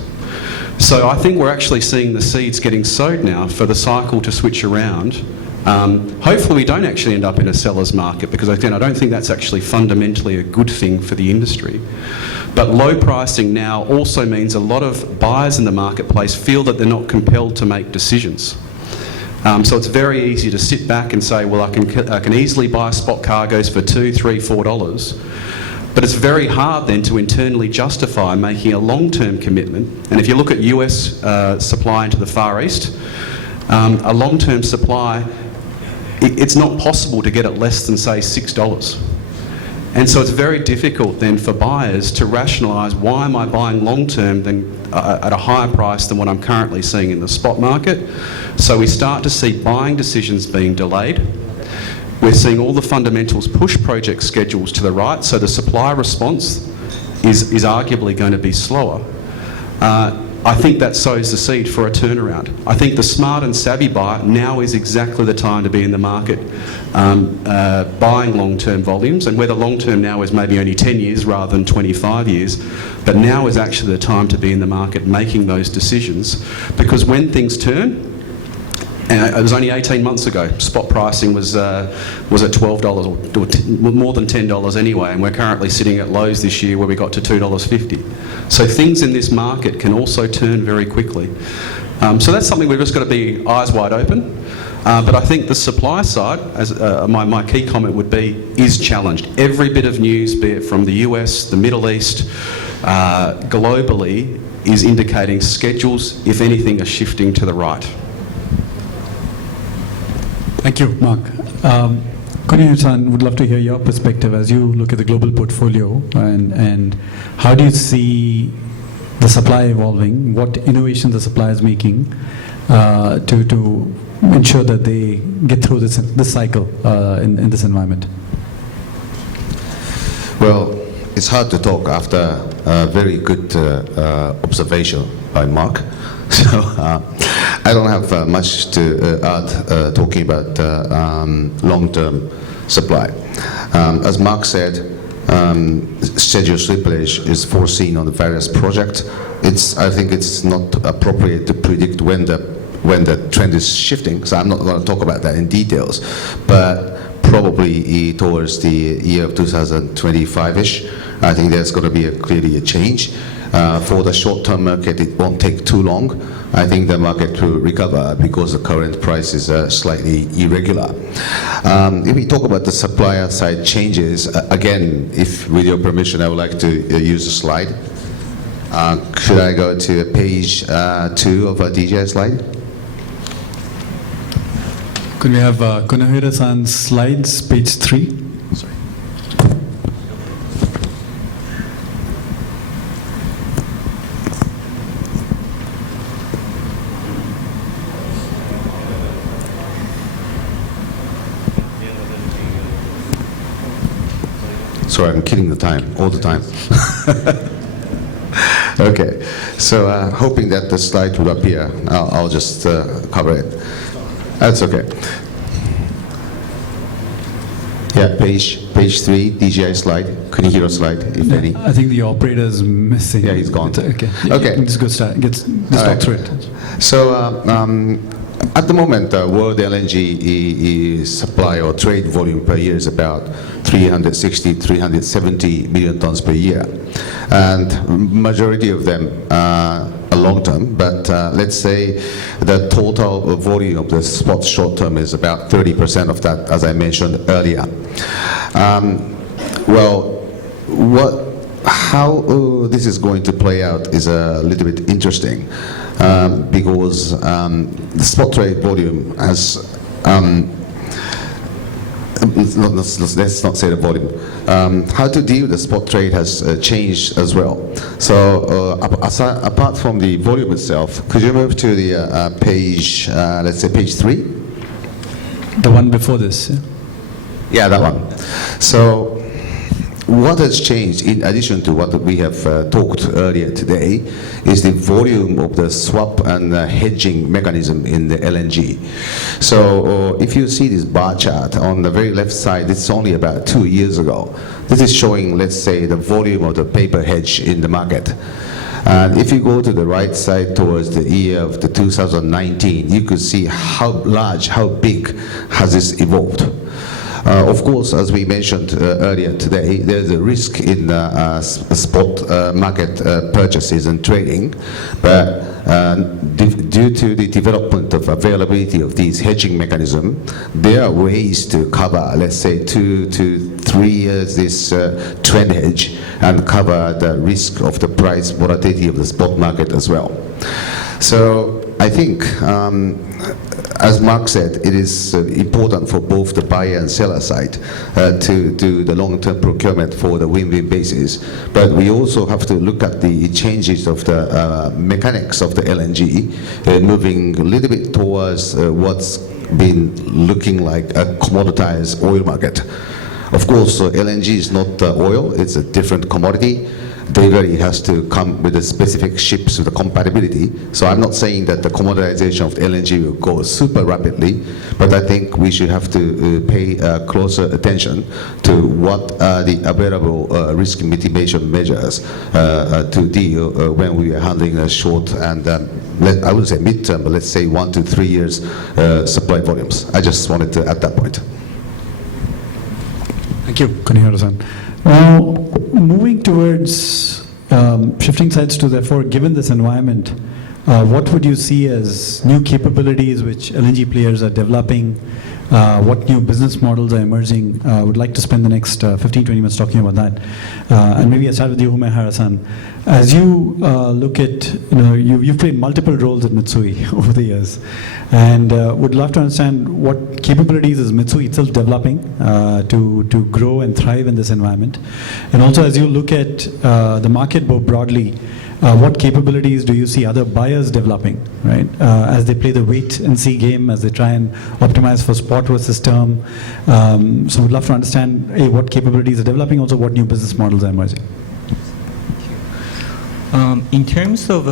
So I think we're actually seeing the seeds getting sowed now for the cycle to switch around. Hopefully we don't actually end up in a seller's market, because again, I don't think that's actually fundamentally a good thing for the industry. But low pricing now also means a lot of buyers in the marketplace feel that they're not compelled to make decisions. So it's very easy to sit back and say, well, I can easily buy spot cargoes for $2, $3, $4. But it's very hard then to internally justify making a long-term commitment. And if you look at US supply into the Far East, a long-term supply, it's not possible to get it less than, say, $6. And so it's very difficult then for buyers to rationalise, why am I buying long-term at a higher price than what I'm currently seeing in the spot market? So we start to see buying decisions being delayed. We're seeing all the fundamentals push project schedules to the right, so the supply response is arguably going to be slower. I think that sows the seed for a turnaround. I think the smart and savvy buyer, now is exactly the time to be in the market buying long-term volumes, and whether long-term now is maybe only 10 years rather than 25 years, but now is actually the time to be in the market making those decisions, because when things turn, and it was only 18 months ago, spot pricing was at $12 or more than $10 anyway, and we're currently sitting at lows this year where we got to $2.50. So things in this market can also turn very quickly. So that's something we've just got to be eyes wide open. But I think the supply side, as my key comment would be, is challenged. Every bit of news, be it from the US, the Middle East, globally, is indicating schedules, if anything, are shifting to the right. Thank you, Mark. Konyo-san, would love to hear your perspective as you look at the global portfolio, and how do you see the supply evolving? What innovations the supply is making to ensure that they get through this cycle in this environment? Well, it's hard to talk after a very good observation by Mark. So I don't have much to add talking about long-term supply. As Mark said, schedule slippage is foreseen on the various projects. I think it's not appropriate to predict when the trend is shifting, so I'm not going to talk about that in details. But probably towards the year of 2025-ish, I think there's going to be clearly a change. For the short-term market, it won't take too long. I think the market will recover because the current prices are slightly irregular. If we talk about the supplier side changes, again, if with your permission, I would like to use a slide. Should I go to page 2 of a DJI slide? Could we have Konohira-san's slides, page 3? Sorry. Sorry, I'm killing the time, all the time. Okay, so hoping that the slide will appear, I'll just cover it. That's okay. Yeah, page 3, DJI slide, Kunihiro slide, if any. I think the operator is missing. Yeah, he's gone. Okay. Okay. Let's go start. Just talk through it. So at the moment, world LNG supply or trade volume per year is about 360, 370 million tons per year. And majority of them are long-term, but let's say the total volume of the spot short-term is about 30% of that, as I mentioned earlier. How this is going to play out is a little bit interesting. Because the spot trade volume has, let's not say the volume, how to deal with the spot trade has changed as well. So apart from the volume itself, could you move to the page, let's say page 3? The one before this. Yeah, that one. So what has changed, in addition to what we have talked earlier today, is the volume of the swap and hedging mechanism in the LNG. So if you see this bar chart on the very left side, it's only about 2 years ago. This is showing, let's say, the volume of the paper hedge in the market. And if you go to the right side towards the year of the 2019, you could see how large, how big has this evolved. Of course, as we mentioned earlier today, there's a risk in spot market purchases and trading, but due to the development of availability of these hedging mechanisms, there are ways to cover, let's say, 2 to 3 years this trend hedge and cover the risk of the price volatility of the spot market as well. So I think, as Mark said, it is important for both the buyer and seller side to do the long-term procurement for the win-win basis. But we also have to look at the changes of the mechanics of the LNG, moving a little bit towards what's been looking like a commoditized oil market. Of course, LNG is not oil, it's a different commodity. Delivery has to come with the specific ships with the compatibility. So I'm not saying that the commoditization of the LNG will go super rapidly, but I think we should have to pay closer attention to what are the available risk mitigation measures to deal when we are handling a short and I wouldn't say midterm, but let's say 1 to 3 years supply volumes. I just wanted to add that point. Thank you, Kunihara-san. Now, moving towards shifting sides to, therefore, given this environment, what would you see as new capabilities which LNG players are developing? What new business models are emerging? I would like to spend the next 15-20 minutes talking about that. And maybe I'll start with you, Umehara-san. As you look at, you've played multiple roles at Mitsui over the years, and would love to understand what capabilities is Mitsui itself developing to grow and thrive in this environment. And also, as you look at the market more broadly, what capabilities do you see other buyers developing, right? As they play the wait and see game, as they try and optimize for spot versus term. So we'd love to understand what capabilities are developing, also what new business models are emerging. In terms of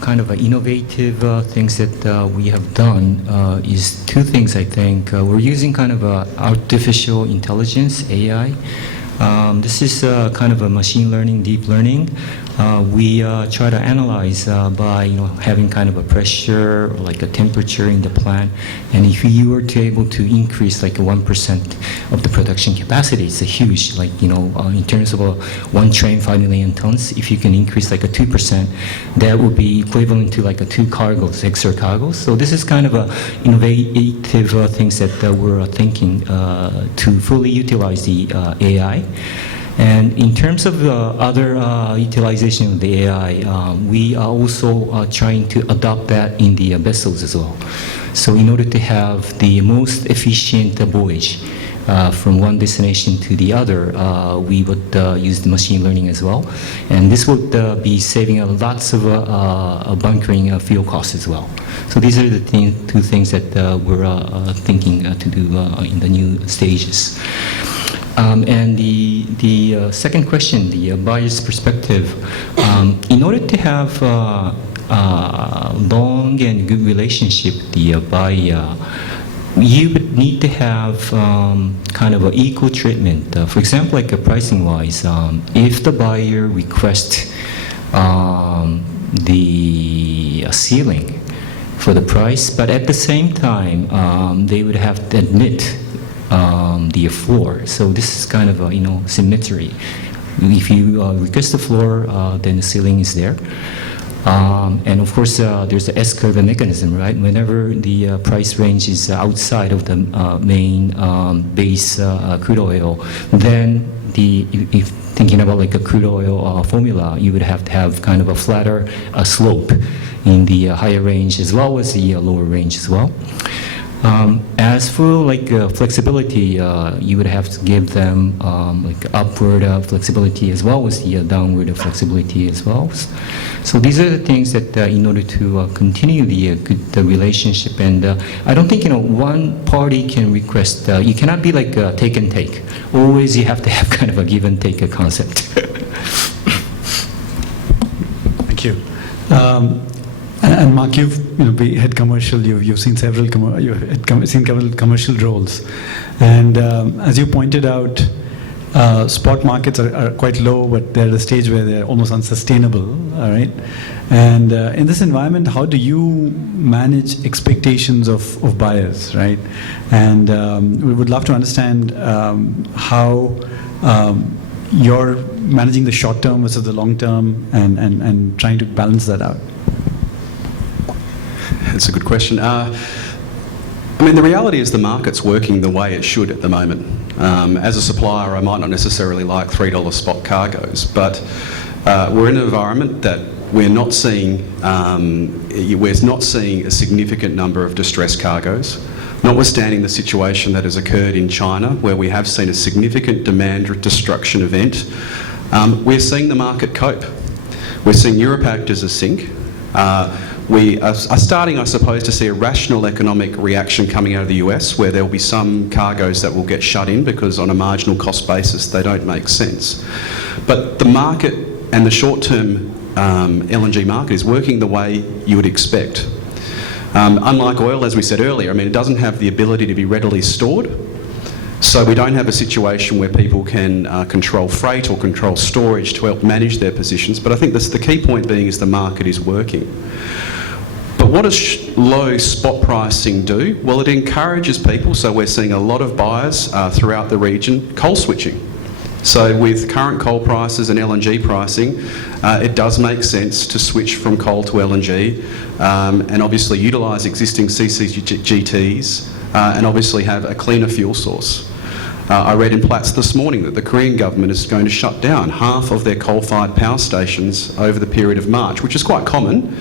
kind of innovative things that we have done is two things, I think. We're using kind of artificial intelligence, AI. This is kind of a machine learning, deep learning. We try to analyze by having kind of a pressure or like a temperature in the plant, and if you were to able to increase like 1% of the production capacity, it's a huge, like in terms of one train 5 million tons. If you can increase like a 2%, that would be equivalent to like a 2 cargos, extra cargos. So this is kind of a innovative things that we're thinking to fully utilize the AI. And in terms of other utilization of the AI, we are also trying to adopt that in the vessels as well. So in order to have the most efficient voyage from one destination to the other, we would use the machine learning as well. And this would be saving lots of bunkering fuel costs as well. So these are the two things that we're thinking to do in the new stages. And the second question, the buyer's perspective, in order to have long and good relationship with the buyer, you would need to have kind of an equal treatment. For example, like pricing wise, if the buyer requests the ceiling for the price, but at the same time, they would have to admit the floor. So this is kind of a symmetry. If you request the floor, then the ceiling is there. And of course, there's the S-curve mechanism, right? Whenever the price range is outside of the main base crude oil, then if thinking about like a crude oil formula, you would have to have kind of a flatter slope in the higher range as well as the lower range as well. As for like flexibility, you would have to give them like upward flexibility as well as the downward flexibility as well. So these are the things that in order to continue the good relationship, and I don't think one party can request. You cannot be like take and take. Always you have to have kind of a give and take concept. Thank you. And Mark, you've had commercial. You've seen several commercial roles, and as you pointed out, spot markets are quite low, but they're at a stage where they're almost unsustainable. All right, and in this environment, how do you manage expectations of buyers, right? And we would love to understand how you're managing the short term versus the long term, and trying to balance that out. That's a good question. I mean, the reality is the market's working the way it should at the moment. As a supplier, I might not necessarily like $3 spot cargoes, but we're in an environment that we're not seeing a significant number of distressed cargoes, notwithstanding the situation that has occurred in China, where we have seen a significant demand destruction event. We're seeing the market cope. We're seeing Europe act as a sink. We are starting, I suppose, to see a rational economic reaction coming out of the US, where there will be some cargoes that will get shut in because on a marginal cost basis they don't make sense. But the market and the short-term LNG market is working the way you would expect. Unlike oil, as we said earlier, I mean, it doesn't have the ability to be readily stored. So we don't have a situation where people can control freight or control storage to help manage their positions. But I think the key point being is the market is working. But what does low spot pricing do? Well, it encourages people, so we're seeing a lot of buyers throughout the region coal switching. So with current coal prices and LNG pricing, it does make sense to switch from coal to LNG and obviously utilise existing CCGTs and obviously have a cleaner fuel source. I read in Platts this morning that the Korean government is going to shut down half of their coal-fired power stations over the period of March, which is quite common.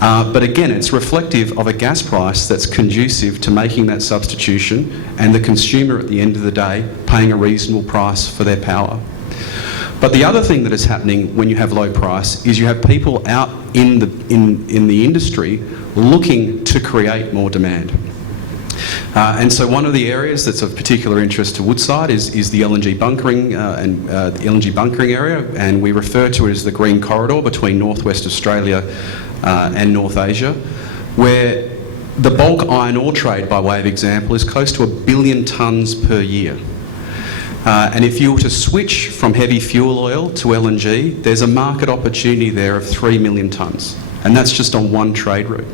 But again, it's reflective of a gas price that's conducive to making that substitution and the consumer at the end of the day paying a reasonable price for their power. But the other thing that is happening when you have low price is you have people out in the industry looking to create more demand. And so one of the areas that's of particular interest to Woodside is the LNG bunkering the LNG bunkering area, and we refer to it as the green corridor between Northwest Australia and North Asia, where the bulk iron ore trade, by way of example, is close to 1 billion tonnes per year. And if you were to switch from heavy fuel oil to LNG, there's a market opportunity there of 3 million tonnes, and that's just on one trade route.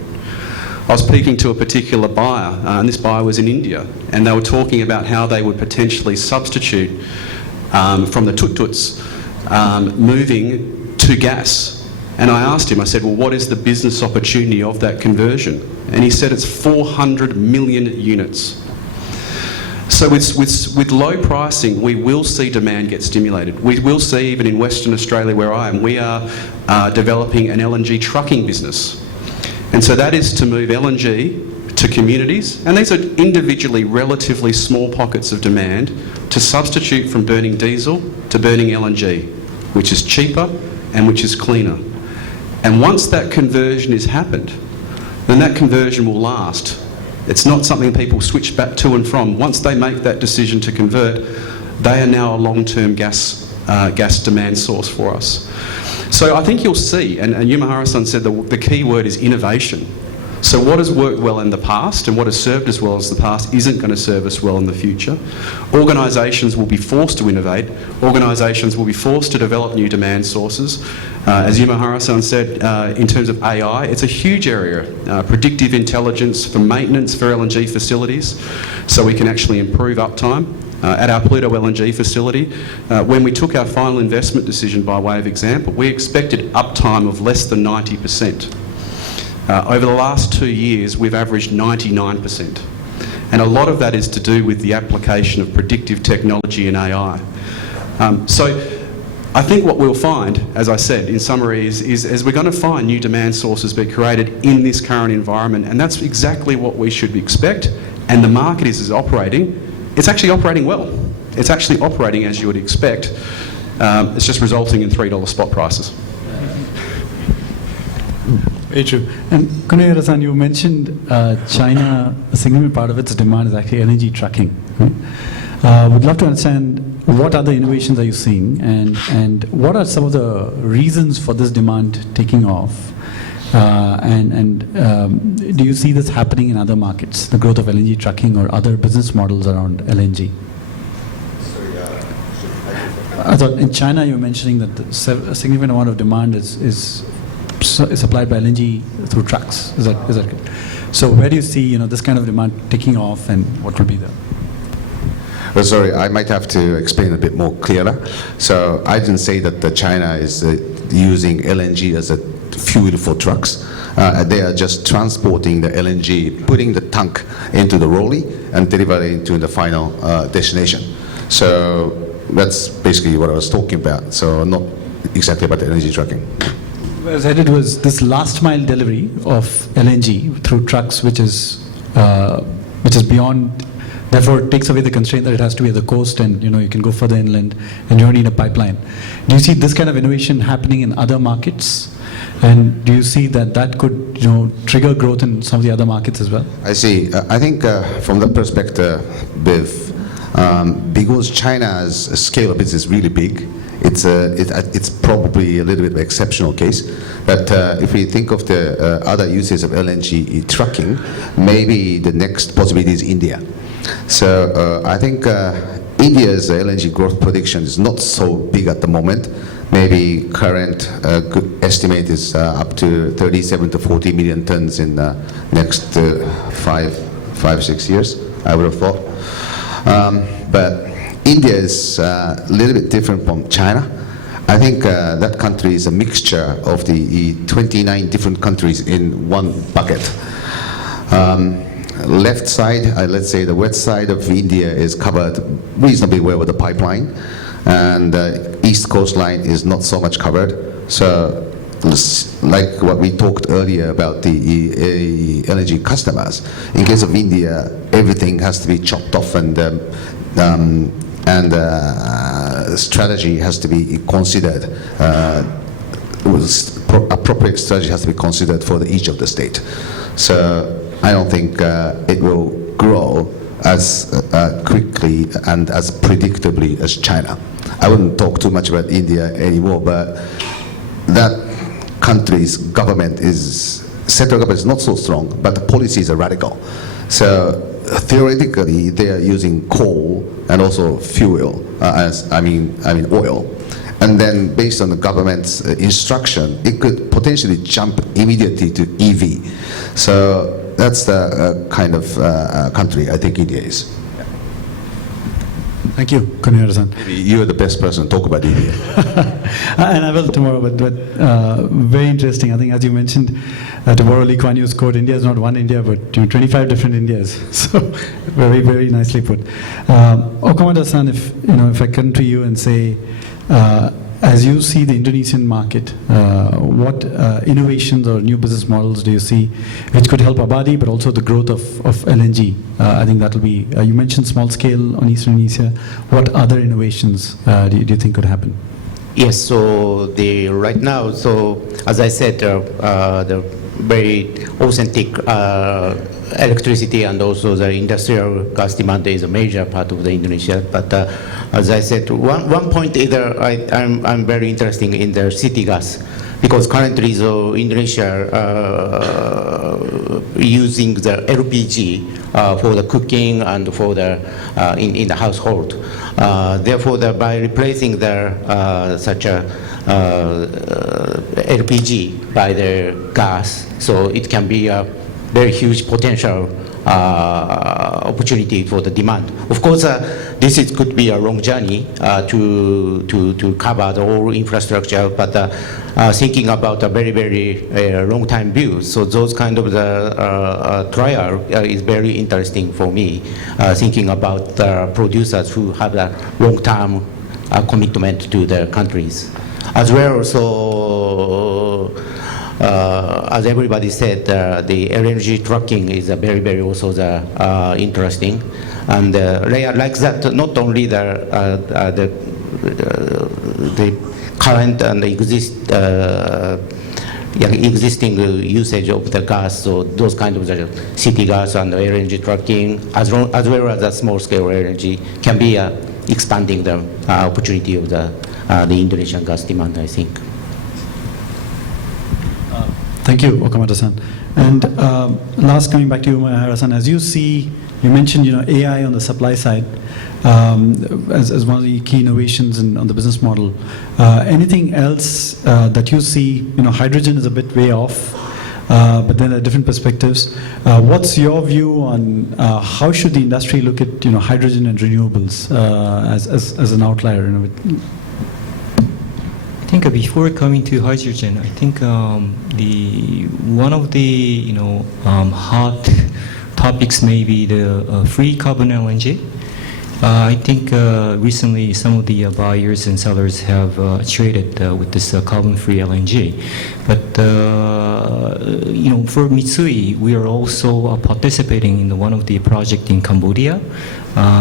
I was speaking to a particular buyer, and this buyer was in India, and they were talking about how they would potentially substitute from the tuk-tuks moving to gas. And I asked him, I said, well, what is the business opportunity of that conversion? And he said it's 400 million units. So with low pricing, we will see demand get stimulated. We will see, even in Western Australia where I am, we are developing an LNG trucking business. And so that is to move LNG to communities, and these are individually relatively small pockets of demand, to substitute from burning diesel to burning LNG, which is cheaper and which is cleaner. And once that conversion has happened, then that conversion will last. It's not something people switch back to and from. Once they make that decision to convert, they are now a long-term gas demand source for us. So I think you'll see, and Yumahara-san said the key word is innovation. So what has worked well in the past and what has served us well as the past isn't going to serve us well in the future. Organisations will be forced to innovate. Organisations will be forced to develop new demand sources. As Yumahara-san said, in terms of AI, it's a huge area. Predictive intelligence for maintenance for LNG facilities, so we can actually improve uptime. At our Pluto LNG facility, when we took our final investment decision, by way of example, we expected uptime of less than 90%. Over the last 2 years, we've averaged 99%. And a lot of that is to do with the application of predictive technology and AI. So I think what we'll find, as I said, in summary, is we're going to find new demand sources be created in this current environment, and that's exactly what we should expect and the market is operating, it's actually operating well. It's actually operating as you would expect. It's just resulting in $3 spot prices. Very true. And Kunihara-san, you mentioned China, a significant part of its demand is actually LNG trucking. Right? Would love to understand what other innovations are you seeing, and what are some of the reasons for this demand taking off? Do you see this happening in other markets, the growth of LNG trucking or other business models around LNG? I thought in China you were mentioning that a significant amount of demand is supplied by LNG through trucks. Is that correct? So where do you see this kind of demand taking off, and what will be the? Well, sorry, I might have to explain a bit more clearer. So I didn't say that China is using LNG as a fuel for trucks. They are just transporting the LNG, putting the tank into the rolly and delivering to the final destination. So that's basically what I was talking about. So not exactly about the LNG trucking. Where I was headed was this last mile delivery of LNG through trucks, which is beyond. Therefore, it takes away the constraint that it has to be at the coast, and you can go further inland, and you don't need a pipeline. Do you see this kind of innovation happening in other markets, and do you see that could trigger growth in some of the other markets as well? I see. I think from that perspective, because China's scale of business is really big, it's probably a little bit of an exceptional case. But if we think of the other uses of LNG trucking, maybe the next possibility is India. So I think India's LNG growth prediction is not so big at the moment. Maybe current estimate is up to 37 to 40 million tons in the next 5-6 years, I would have thought. But India is a little bit different from China. I think that country is a mixture of the 29 different countries in one bucket. Left side, let's say the west side of India is covered reasonably well with the pipeline, and east coastline is not so much covered. So like what we talked earlier about the LNG customers, in case of India, everything has to be chopped off, and strategy has to be considered. Appropriate strategy has to be considered for each of the state. So I don't think it will grow as quickly and as predictably as China. I wouldn't talk too much about India anymore, but that country's government central government is not so strong, but the policies are radical. So theoretically, they are using coal and also fuel, oil. And then based on the government's instruction, it could potentially jump immediately to EV. So that's the kind of country I think India is. Thank you, Kunihara-san. You're the best person to talk about India. And I will tomorrow, but very interesting. I think, as you mentioned, to borrow Lee Kuan Yew's quote, India is not one India, but 25 different Indias. So very, very nicely put. Okamura-san, if I come to you and say, as you see the Indonesian market, what innovations or new business models do you see which could help Avadi, but also the growth of LNG? I think that will be, you mentioned small scale on Eastern Indonesia. What other innovations do you think could happen? Yes, so right now, so as I said, the very authentic electricity and also the industrial gas demand is a major part of the Indonesia. But as I said, one point is I'm very interested in the city gas, because currently Indonesia using the LPG for the cooking and for the in the household. Therefore, by replacing such a LPG by the gas, so it can be a very huge potential opportunity for the demand. Of course, this could be a long journey to cover the whole infrastructure, but thinking about a very, very long time view. So those kind of the trial is very interesting for me, thinking about the producers who have a long-term commitment to their countries. As well, so as everybody said, the LNG trucking is very, very also interesting. And they are like that, not only the current and existing usage of the gas, so those kind of the city gas and the LNG trucking, as well as the small-scale LNG, can be expanding the opportunity of the Indonesian gas demand, I think. Thank you, Okamoto-san. And last, coming back to you, Maehara-san, as you see, you mentioned AI on the supply side as one of the key innovations on the business model. Anything else that you see? Hydrogen is a bit way off, but then there are different perspectives. What's your view on how should the industry look at hydrogen and renewables as an outlier? I think before coming to hydrogen, I think one of the hot topics may be the free carbon LNG. I think recently some of the buyers and sellers have traded with this carbon-free LNG. But for Mitsui, we are also participating in one of the project in Cambodia.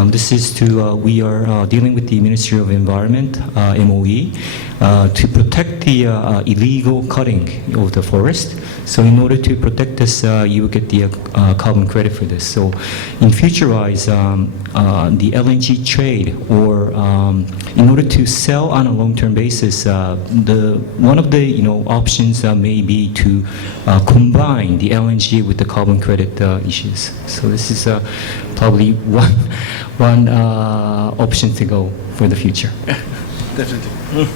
This is we are dealing with the Ministry of Environment, MOE, to protect the illegal cutting of the forest. So in order to protect this, you will get the carbon credit for this. So in future-wise, the LNG trade, or in order to sell on a long-term basis, one of the options may be to combine the LNG with the carbon credit issues. So this is probably one option to go for the future. Definitely.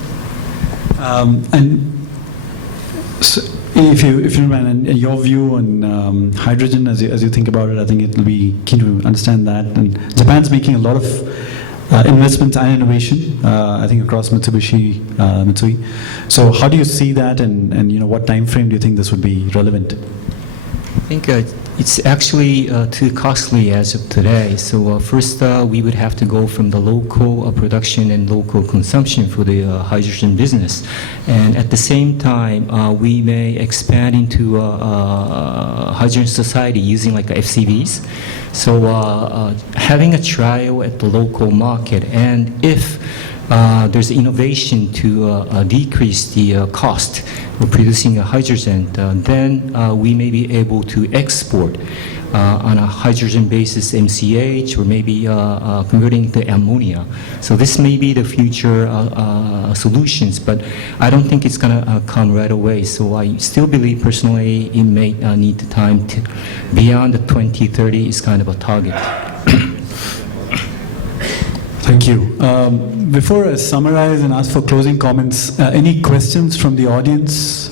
And so if you don't mind, and your view on hydrogen as you think about it, I think it will be keen to understand that. And Japan's making a lot of investments and innovation, I think across Mitsui. So how do you see that, and what time frame do you think this would be relevant? I think it's actually too costly as of today. So first, we would have to go from the local production and local consumption for the hydrogen business. And at the same time, we may expand into hydrogen society using like FCVs. So having a trial at the local market, and if there's innovation to decrease the cost of producing a hydrogen, then we may be able to export on a hydrogen basis MCH, or maybe converting to ammonia. So this may be the future solutions, but I don't think it's going to come right away. So I still believe personally it may need time to beyond the 2030 is kind of a target. Thank you. Before I summarize and ask for closing comments, any questions from the audience?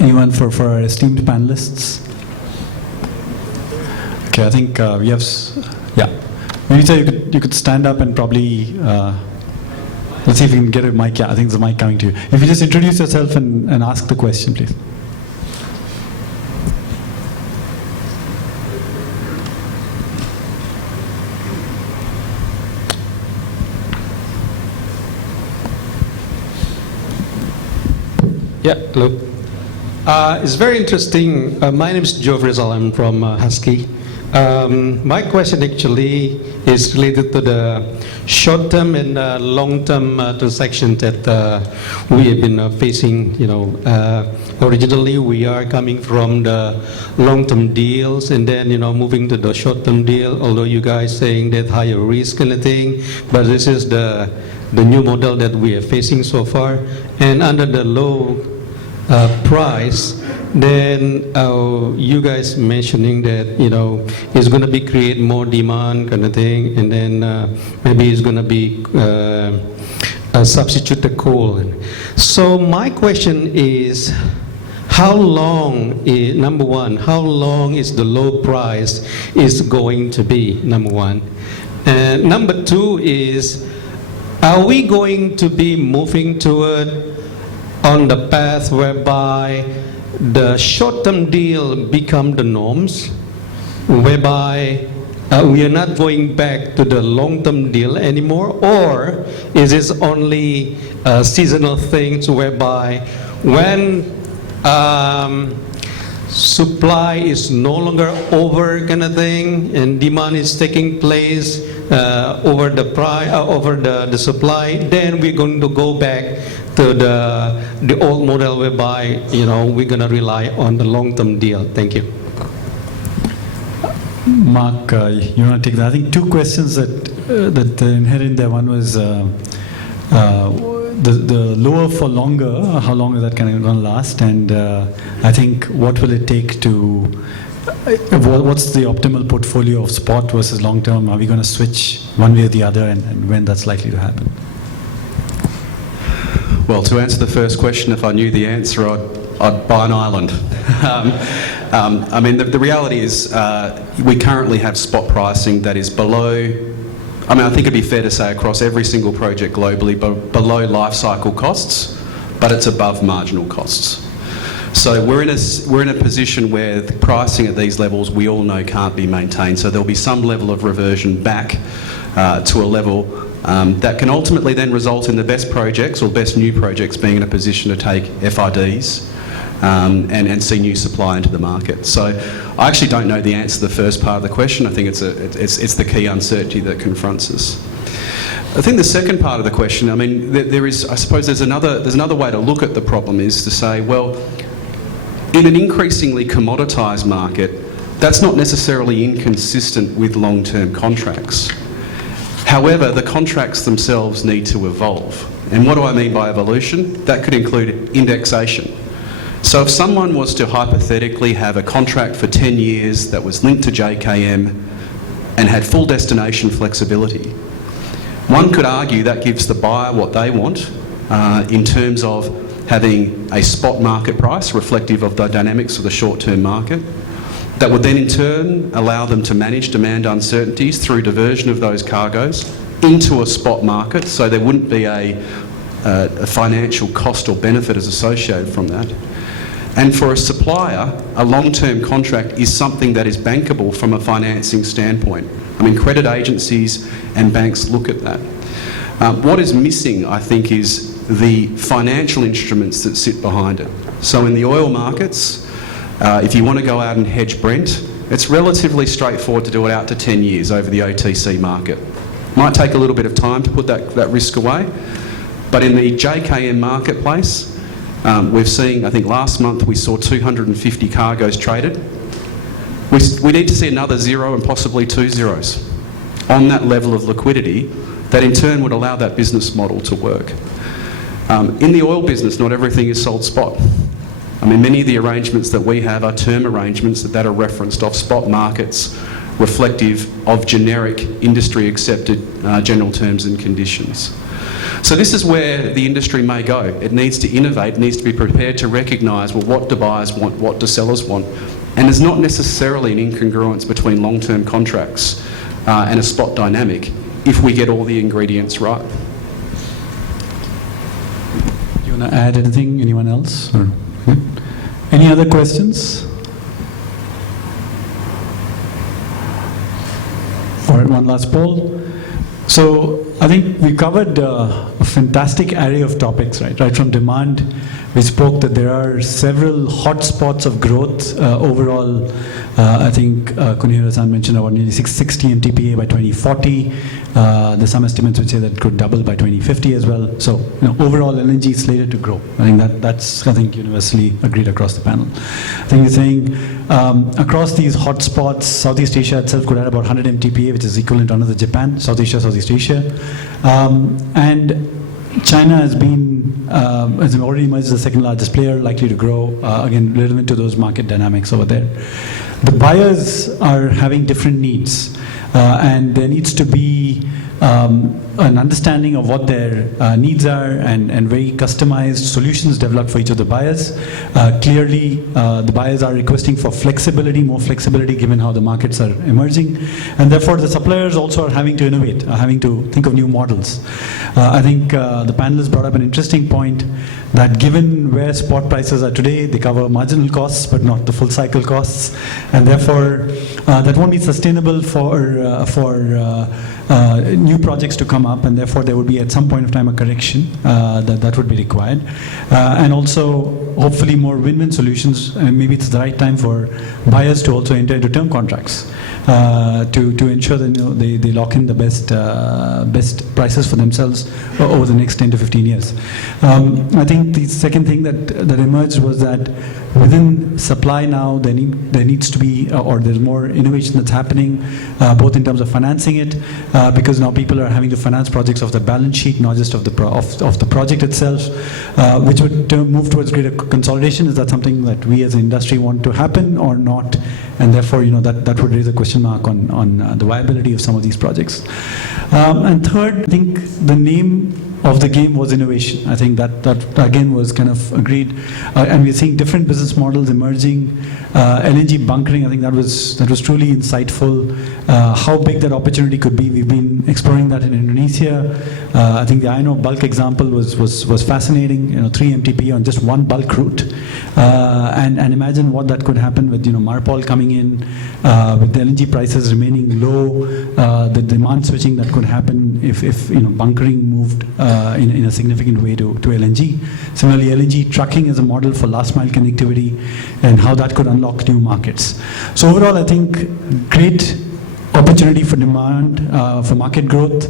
Anyone for our esteemed panelists? Okay, I think we have. Yeah, maybe you could stand up and probably. Let's see if we can get a mic. Yeah, I think there's a mic coming to you. If you just introduce yourself and ask the question, please. Yeah, hello. It's very interesting. My name is Joe Rizal. I'm from Husky. My question actually is related to the short-term and long-term transactions that we have been facing. Originally we are coming from the long-term deals, and then moving to the short-term deal. Although you guys saying that higher risk kind of thing, but this is the new model that we are facing so far. And under the low price, then you guys mentioning that it's going to be create more demand kind of thing, and then maybe it's going to be substitute the coal. So my question is, how long number one, how long is the low price is going to be, number one? And number two is, are we going to be moving toward on the path whereby the short-term deal become the norms, whereby we are not going back to the long-term deal anymore, or is this only seasonal things whereby when supply is no longer over kind of thing, and demand is taking place over the price, over the supply, then we're going to go back to the old model whereby we're going to rely on the long-term deal. Thank you. Mark, you want to take that? I think two questions that inherent there. One was the lower for longer. How long is that kind of going to last? And I think what will it take to? What's the optimal portfolio of spot versus long term? Are we going to switch one way or the other, and when that's likely to happen? Well, to answer the first question, if I knew the answer, I'd buy an island. I mean, the reality is we currently have spot pricing that is below, I mean, I think it'd be fair to say across every single project globally, below life cycle costs, but it's above marginal costs. So we're in a position where the pricing at these levels we all know can't be maintained. So there'll be some level of reversion back to a level that can ultimately then result in the best projects or best new projects being in a position to take FIDs and see new supply into the market. So I actually don't know the answer to the first part of the question. I think it's the key uncertainty that confronts us. I think the second part of the question, I mean, there is, I suppose there's another way to look at the problem is to say, well, in an increasingly commoditised market, that's not necessarily inconsistent with long-term contracts. However, the contracts themselves need to evolve. And what do I mean by evolution? That could include indexation. So if someone was to hypothetically have a contract for 10 years that was linked to JKM and had full destination flexibility, one could argue that gives the buyer what they want in terms of having a spot market price reflective of the dynamics of the short-term market. That would then in turn allow them to manage demand uncertainties through diversion of those cargoes into a spot market, so there wouldn't be a financial cost or benefit as associated from that. And for a supplier, a long-term contract is something that is bankable from a financing standpoint. I mean, credit agencies and banks look at that. What is missing, I think, is the financial instruments that sit behind it. So in the oil markets, if you want to go out and hedge Brent, it's relatively straightforward to do it out to 10 years over the OTC market. Might take a little bit of time to put that risk away, but in the JKM marketplace, we've seen, I think last month we saw 250 cargoes traded. We need to see another zero and possibly 2 zeros on that level of liquidity that in turn would allow that business model to work. In the oil business, not everything is sold spot. I mean, many of the arrangements that we have are term arrangements that are referenced off spot markets, reflective of generic industry accepted general terms and conditions. So this is where the industry may go. It needs to innovate, it needs to be prepared to recognise, well, what do buyers want, what do sellers want? And there's not necessarily an incongruence between long-term contracts and a spot dynamic if we get all the ingredients right. Do you want to add anything, anyone else? Or? Any other questions? All right, one last poll. So I think we covered a fantastic array of topics, right from demand. We spoke that there are several hotspots of growth overall. I think Kunihiro-san mentioned about nearly 660 MTPA by 2040. There's some estimates which say that could double by 2050 as well. So overall LNG is slated to grow. I think that's I think universally agreed across the panel. I think you're saying across these hotspots, Southeast Asia itself could add about 100 MTPA, which is equivalent to another Japan, South Asia, Southeast Asia. And China has already emerged as the second largest player, likely to grow, again, relevant to those market dynamics over there. The buyers are having different needs, and there needs to be an understanding of what their needs are and very customized solutions developed for each of the buyers. Clearly, the buyers are requesting for flexibility, more flexibility given how the markets are emerging, and therefore the suppliers also are having to innovate, having to think of new models. I think the panelists brought up an interesting point that given where spot prices are today, they cover marginal costs but not the full cycle costs, and therefore that won't be sustainable for new projects to come up, and therefore there would be at some point of time a correction that would be required. And also hopefully more win-win solutions. Maybe it's the right time for buyers to also enter into term contracts to ensure that they lock in the best prices for themselves over the next 10 to 15 years. I think the second thing that emerged was that within supply now there needs to be, or there's more innovation that's happening, both in terms of financing it, because now people are having to finance projects off the balance sheet, not just of the project itself, which would move towards greater consolidation. Is that something that we as an industry want to happen or not? And therefore, that would raise a question mark on the viability of some of these projects. And third, I think the name of the game was innovation. I think that again was kind of agreed, and we're seeing different business models emerging. LNG bunkering, I think that was truly insightful. How big that opportunity could be, we've been exploring that in Indonesia. I think the iron ore bulk example was fascinating. 3 MTP on just one bulk route, and imagine what that could happen with Marpol coming in, with the LNG prices remaining low, the demand switching that could happen if bunkering moved in a significant way to LNG. Similarly, LNG trucking is a model for last mile connectivity and how that could unlock new markets. So overall, I think great opportunity for demand, for market growth,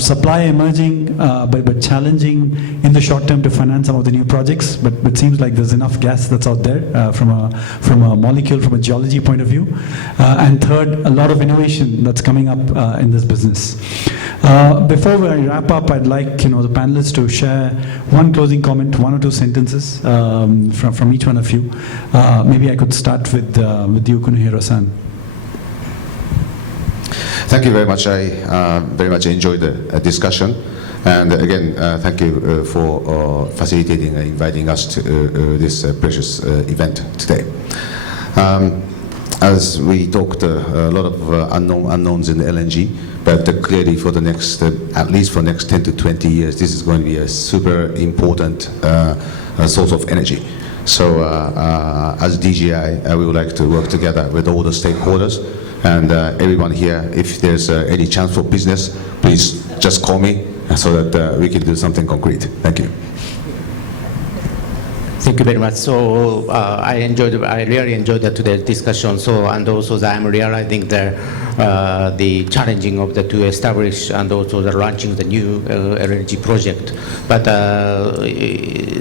supply emerging, but challenging in the short term to finance some of the new projects. But it seems like there's enough gas that's out there from a molecule, from a geology point of view. And third, a lot of innovation that's coming up in this business. Before I wrap up, I'd like the panelists to share one closing comment, one or two sentences from each one of you. Maybe I could start with you, Kunihiro-san. Thank you very much. I very much enjoyed the discussion. And again, thank you for facilitating and inviting us to this precious event today. As we talked, a lot of unknowns in the LNG, but clearly for the next, at least for the next 10 to 20 years, this is going to be a super important source of energy. So as DGI, we would like to work together with all the stakeholders and everyone here. If there's any chance for business, please just call me so that we can do something concrete. Thank you. Thank you very much. So I really enjoyed today's discussion. So, and also I'm realizing the challenging of to establish and also the launching the new LNG project. But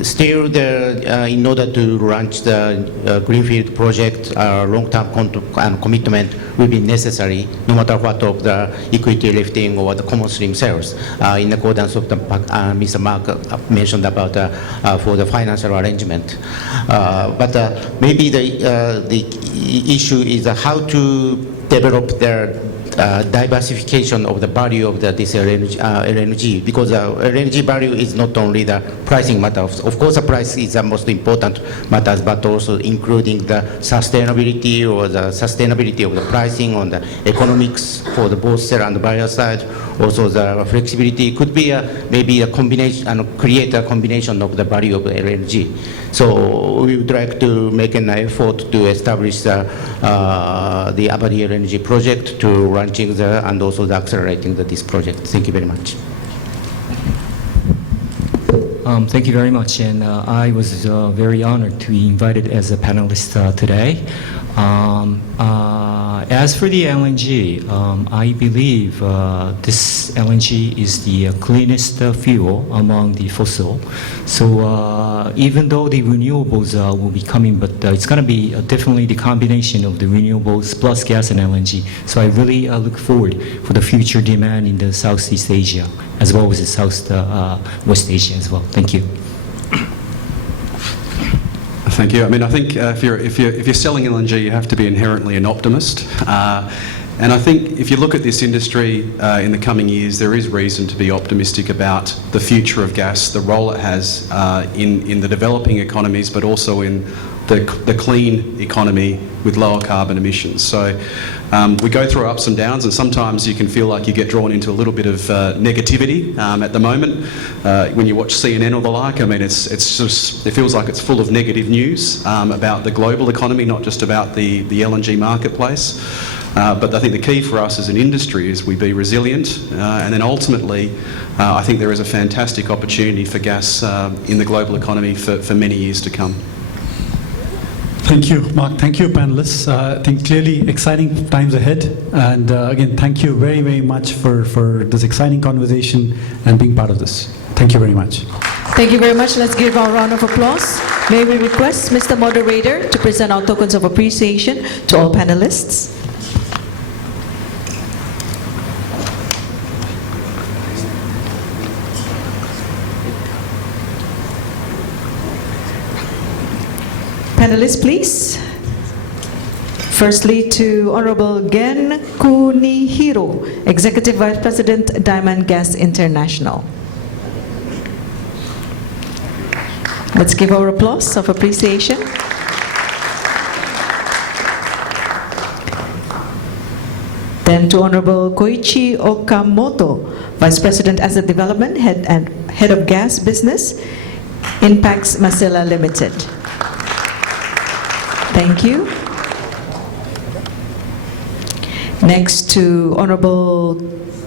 still, in order to launch the greenfield project, long-term commitment will be necessary, no matter what of the equity lifting or the common stream sales, in accordance with the Mr. Mark mentioned about for the financial arrangement. But maybe the issue is how to develop their diversification of the value of this LNG, because LNG value is not only the pricing matter. Of course, the price is the most important matters, but also including the sustainability or the sustainability of the pricing on the economics for the both seller and buyer side. Also, the flexibility could be maybe a combination and create a combination of the value of the LNG. So we would like to make an effort to establish the Avadi LNG project to launching and also the accelerating this project. Thank you very much. Thank you very much, and I was very honored to be invited as a panelist today. As for the LNG, I believe this LNG is the cleanest fuel among the fossil. So even though the renewables will be coming, but it's going to be definitely the combination of the renewables plus gas and LNG. So I really look forward for the future demand in the Southeast Asia as well as the Southwest Asia as well. Thank you. Thank you. I mean, I think if you're selling LNG, you have to be inherently an optimist. And I think if you look at this industry in the coming years, there is reason to be optimistic about the future of gas, the role it has in the developing economies, but also in the clean economy with lower carbon emissions. So we go through ups and downs, and sometimes you can feel like you get drawn into a little bit of negativity at the moment. When you watch CNN or the like, I mean, it feels like it's full of negative news about the global economy, not just about the LNG marketplace. But I think the key for us as an industry is we be resilient, and then ultimately I think there is a fantastic opportunity for gas in the global economy for many years to come. Thank you, Mark. Thank you, panelists. I think clearly exciting times ahead. And again, thank you very, very much for this exciting conversation and being part of this. Thank you very much. Thank you very much. Let's give our round of applause. May we request Mr. Moderator to present our tokens of appreciation to all panelists. Panelists, please. Firstly, to Honorable Gen Kunihiro, Executive Vice President, Diamond Gas International. Let's give our applause of appreciation. Then to Honorable Koichi Okamoto, Vice President Asset Development, Head of Gas Business, Inpax Masela Limited. Thank you. Next to Honorable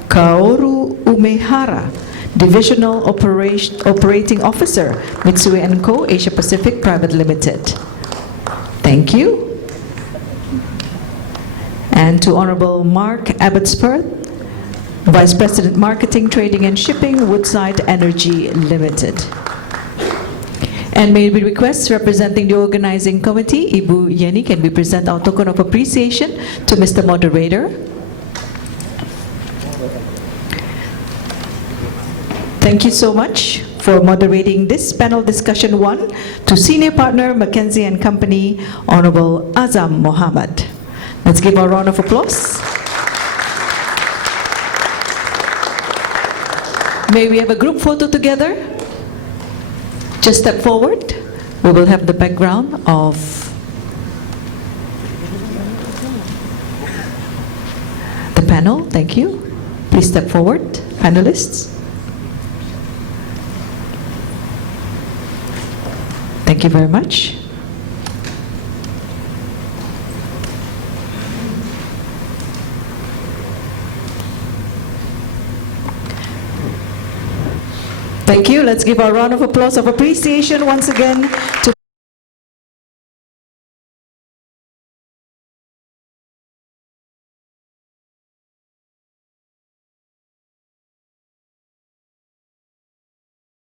Kaoru Umehara, Divisional Operating Officer, Mitsui & Co. Asia Pacific Private Limited. Thank you. And to Honorable Mark Abbotsford, Vice President Marketing, Trading and Shipping, Woodside Energy Limited. And may we request, representing the organizing committee, Ibu Yeni, can we present our token of appreciation to Mr. Moderator? Thank you so much for moderating this panel discussion 1 to Senior Partner, McKinsey & Company, Honorable Azam Mohammed. Let's give a round of applause. May we have a group photo together? Just step forward. We will have the background of the panel. Thank you. Please step forward, panelists. Thank you very much. Thank you. Let's give a round of applause of appreciation once again to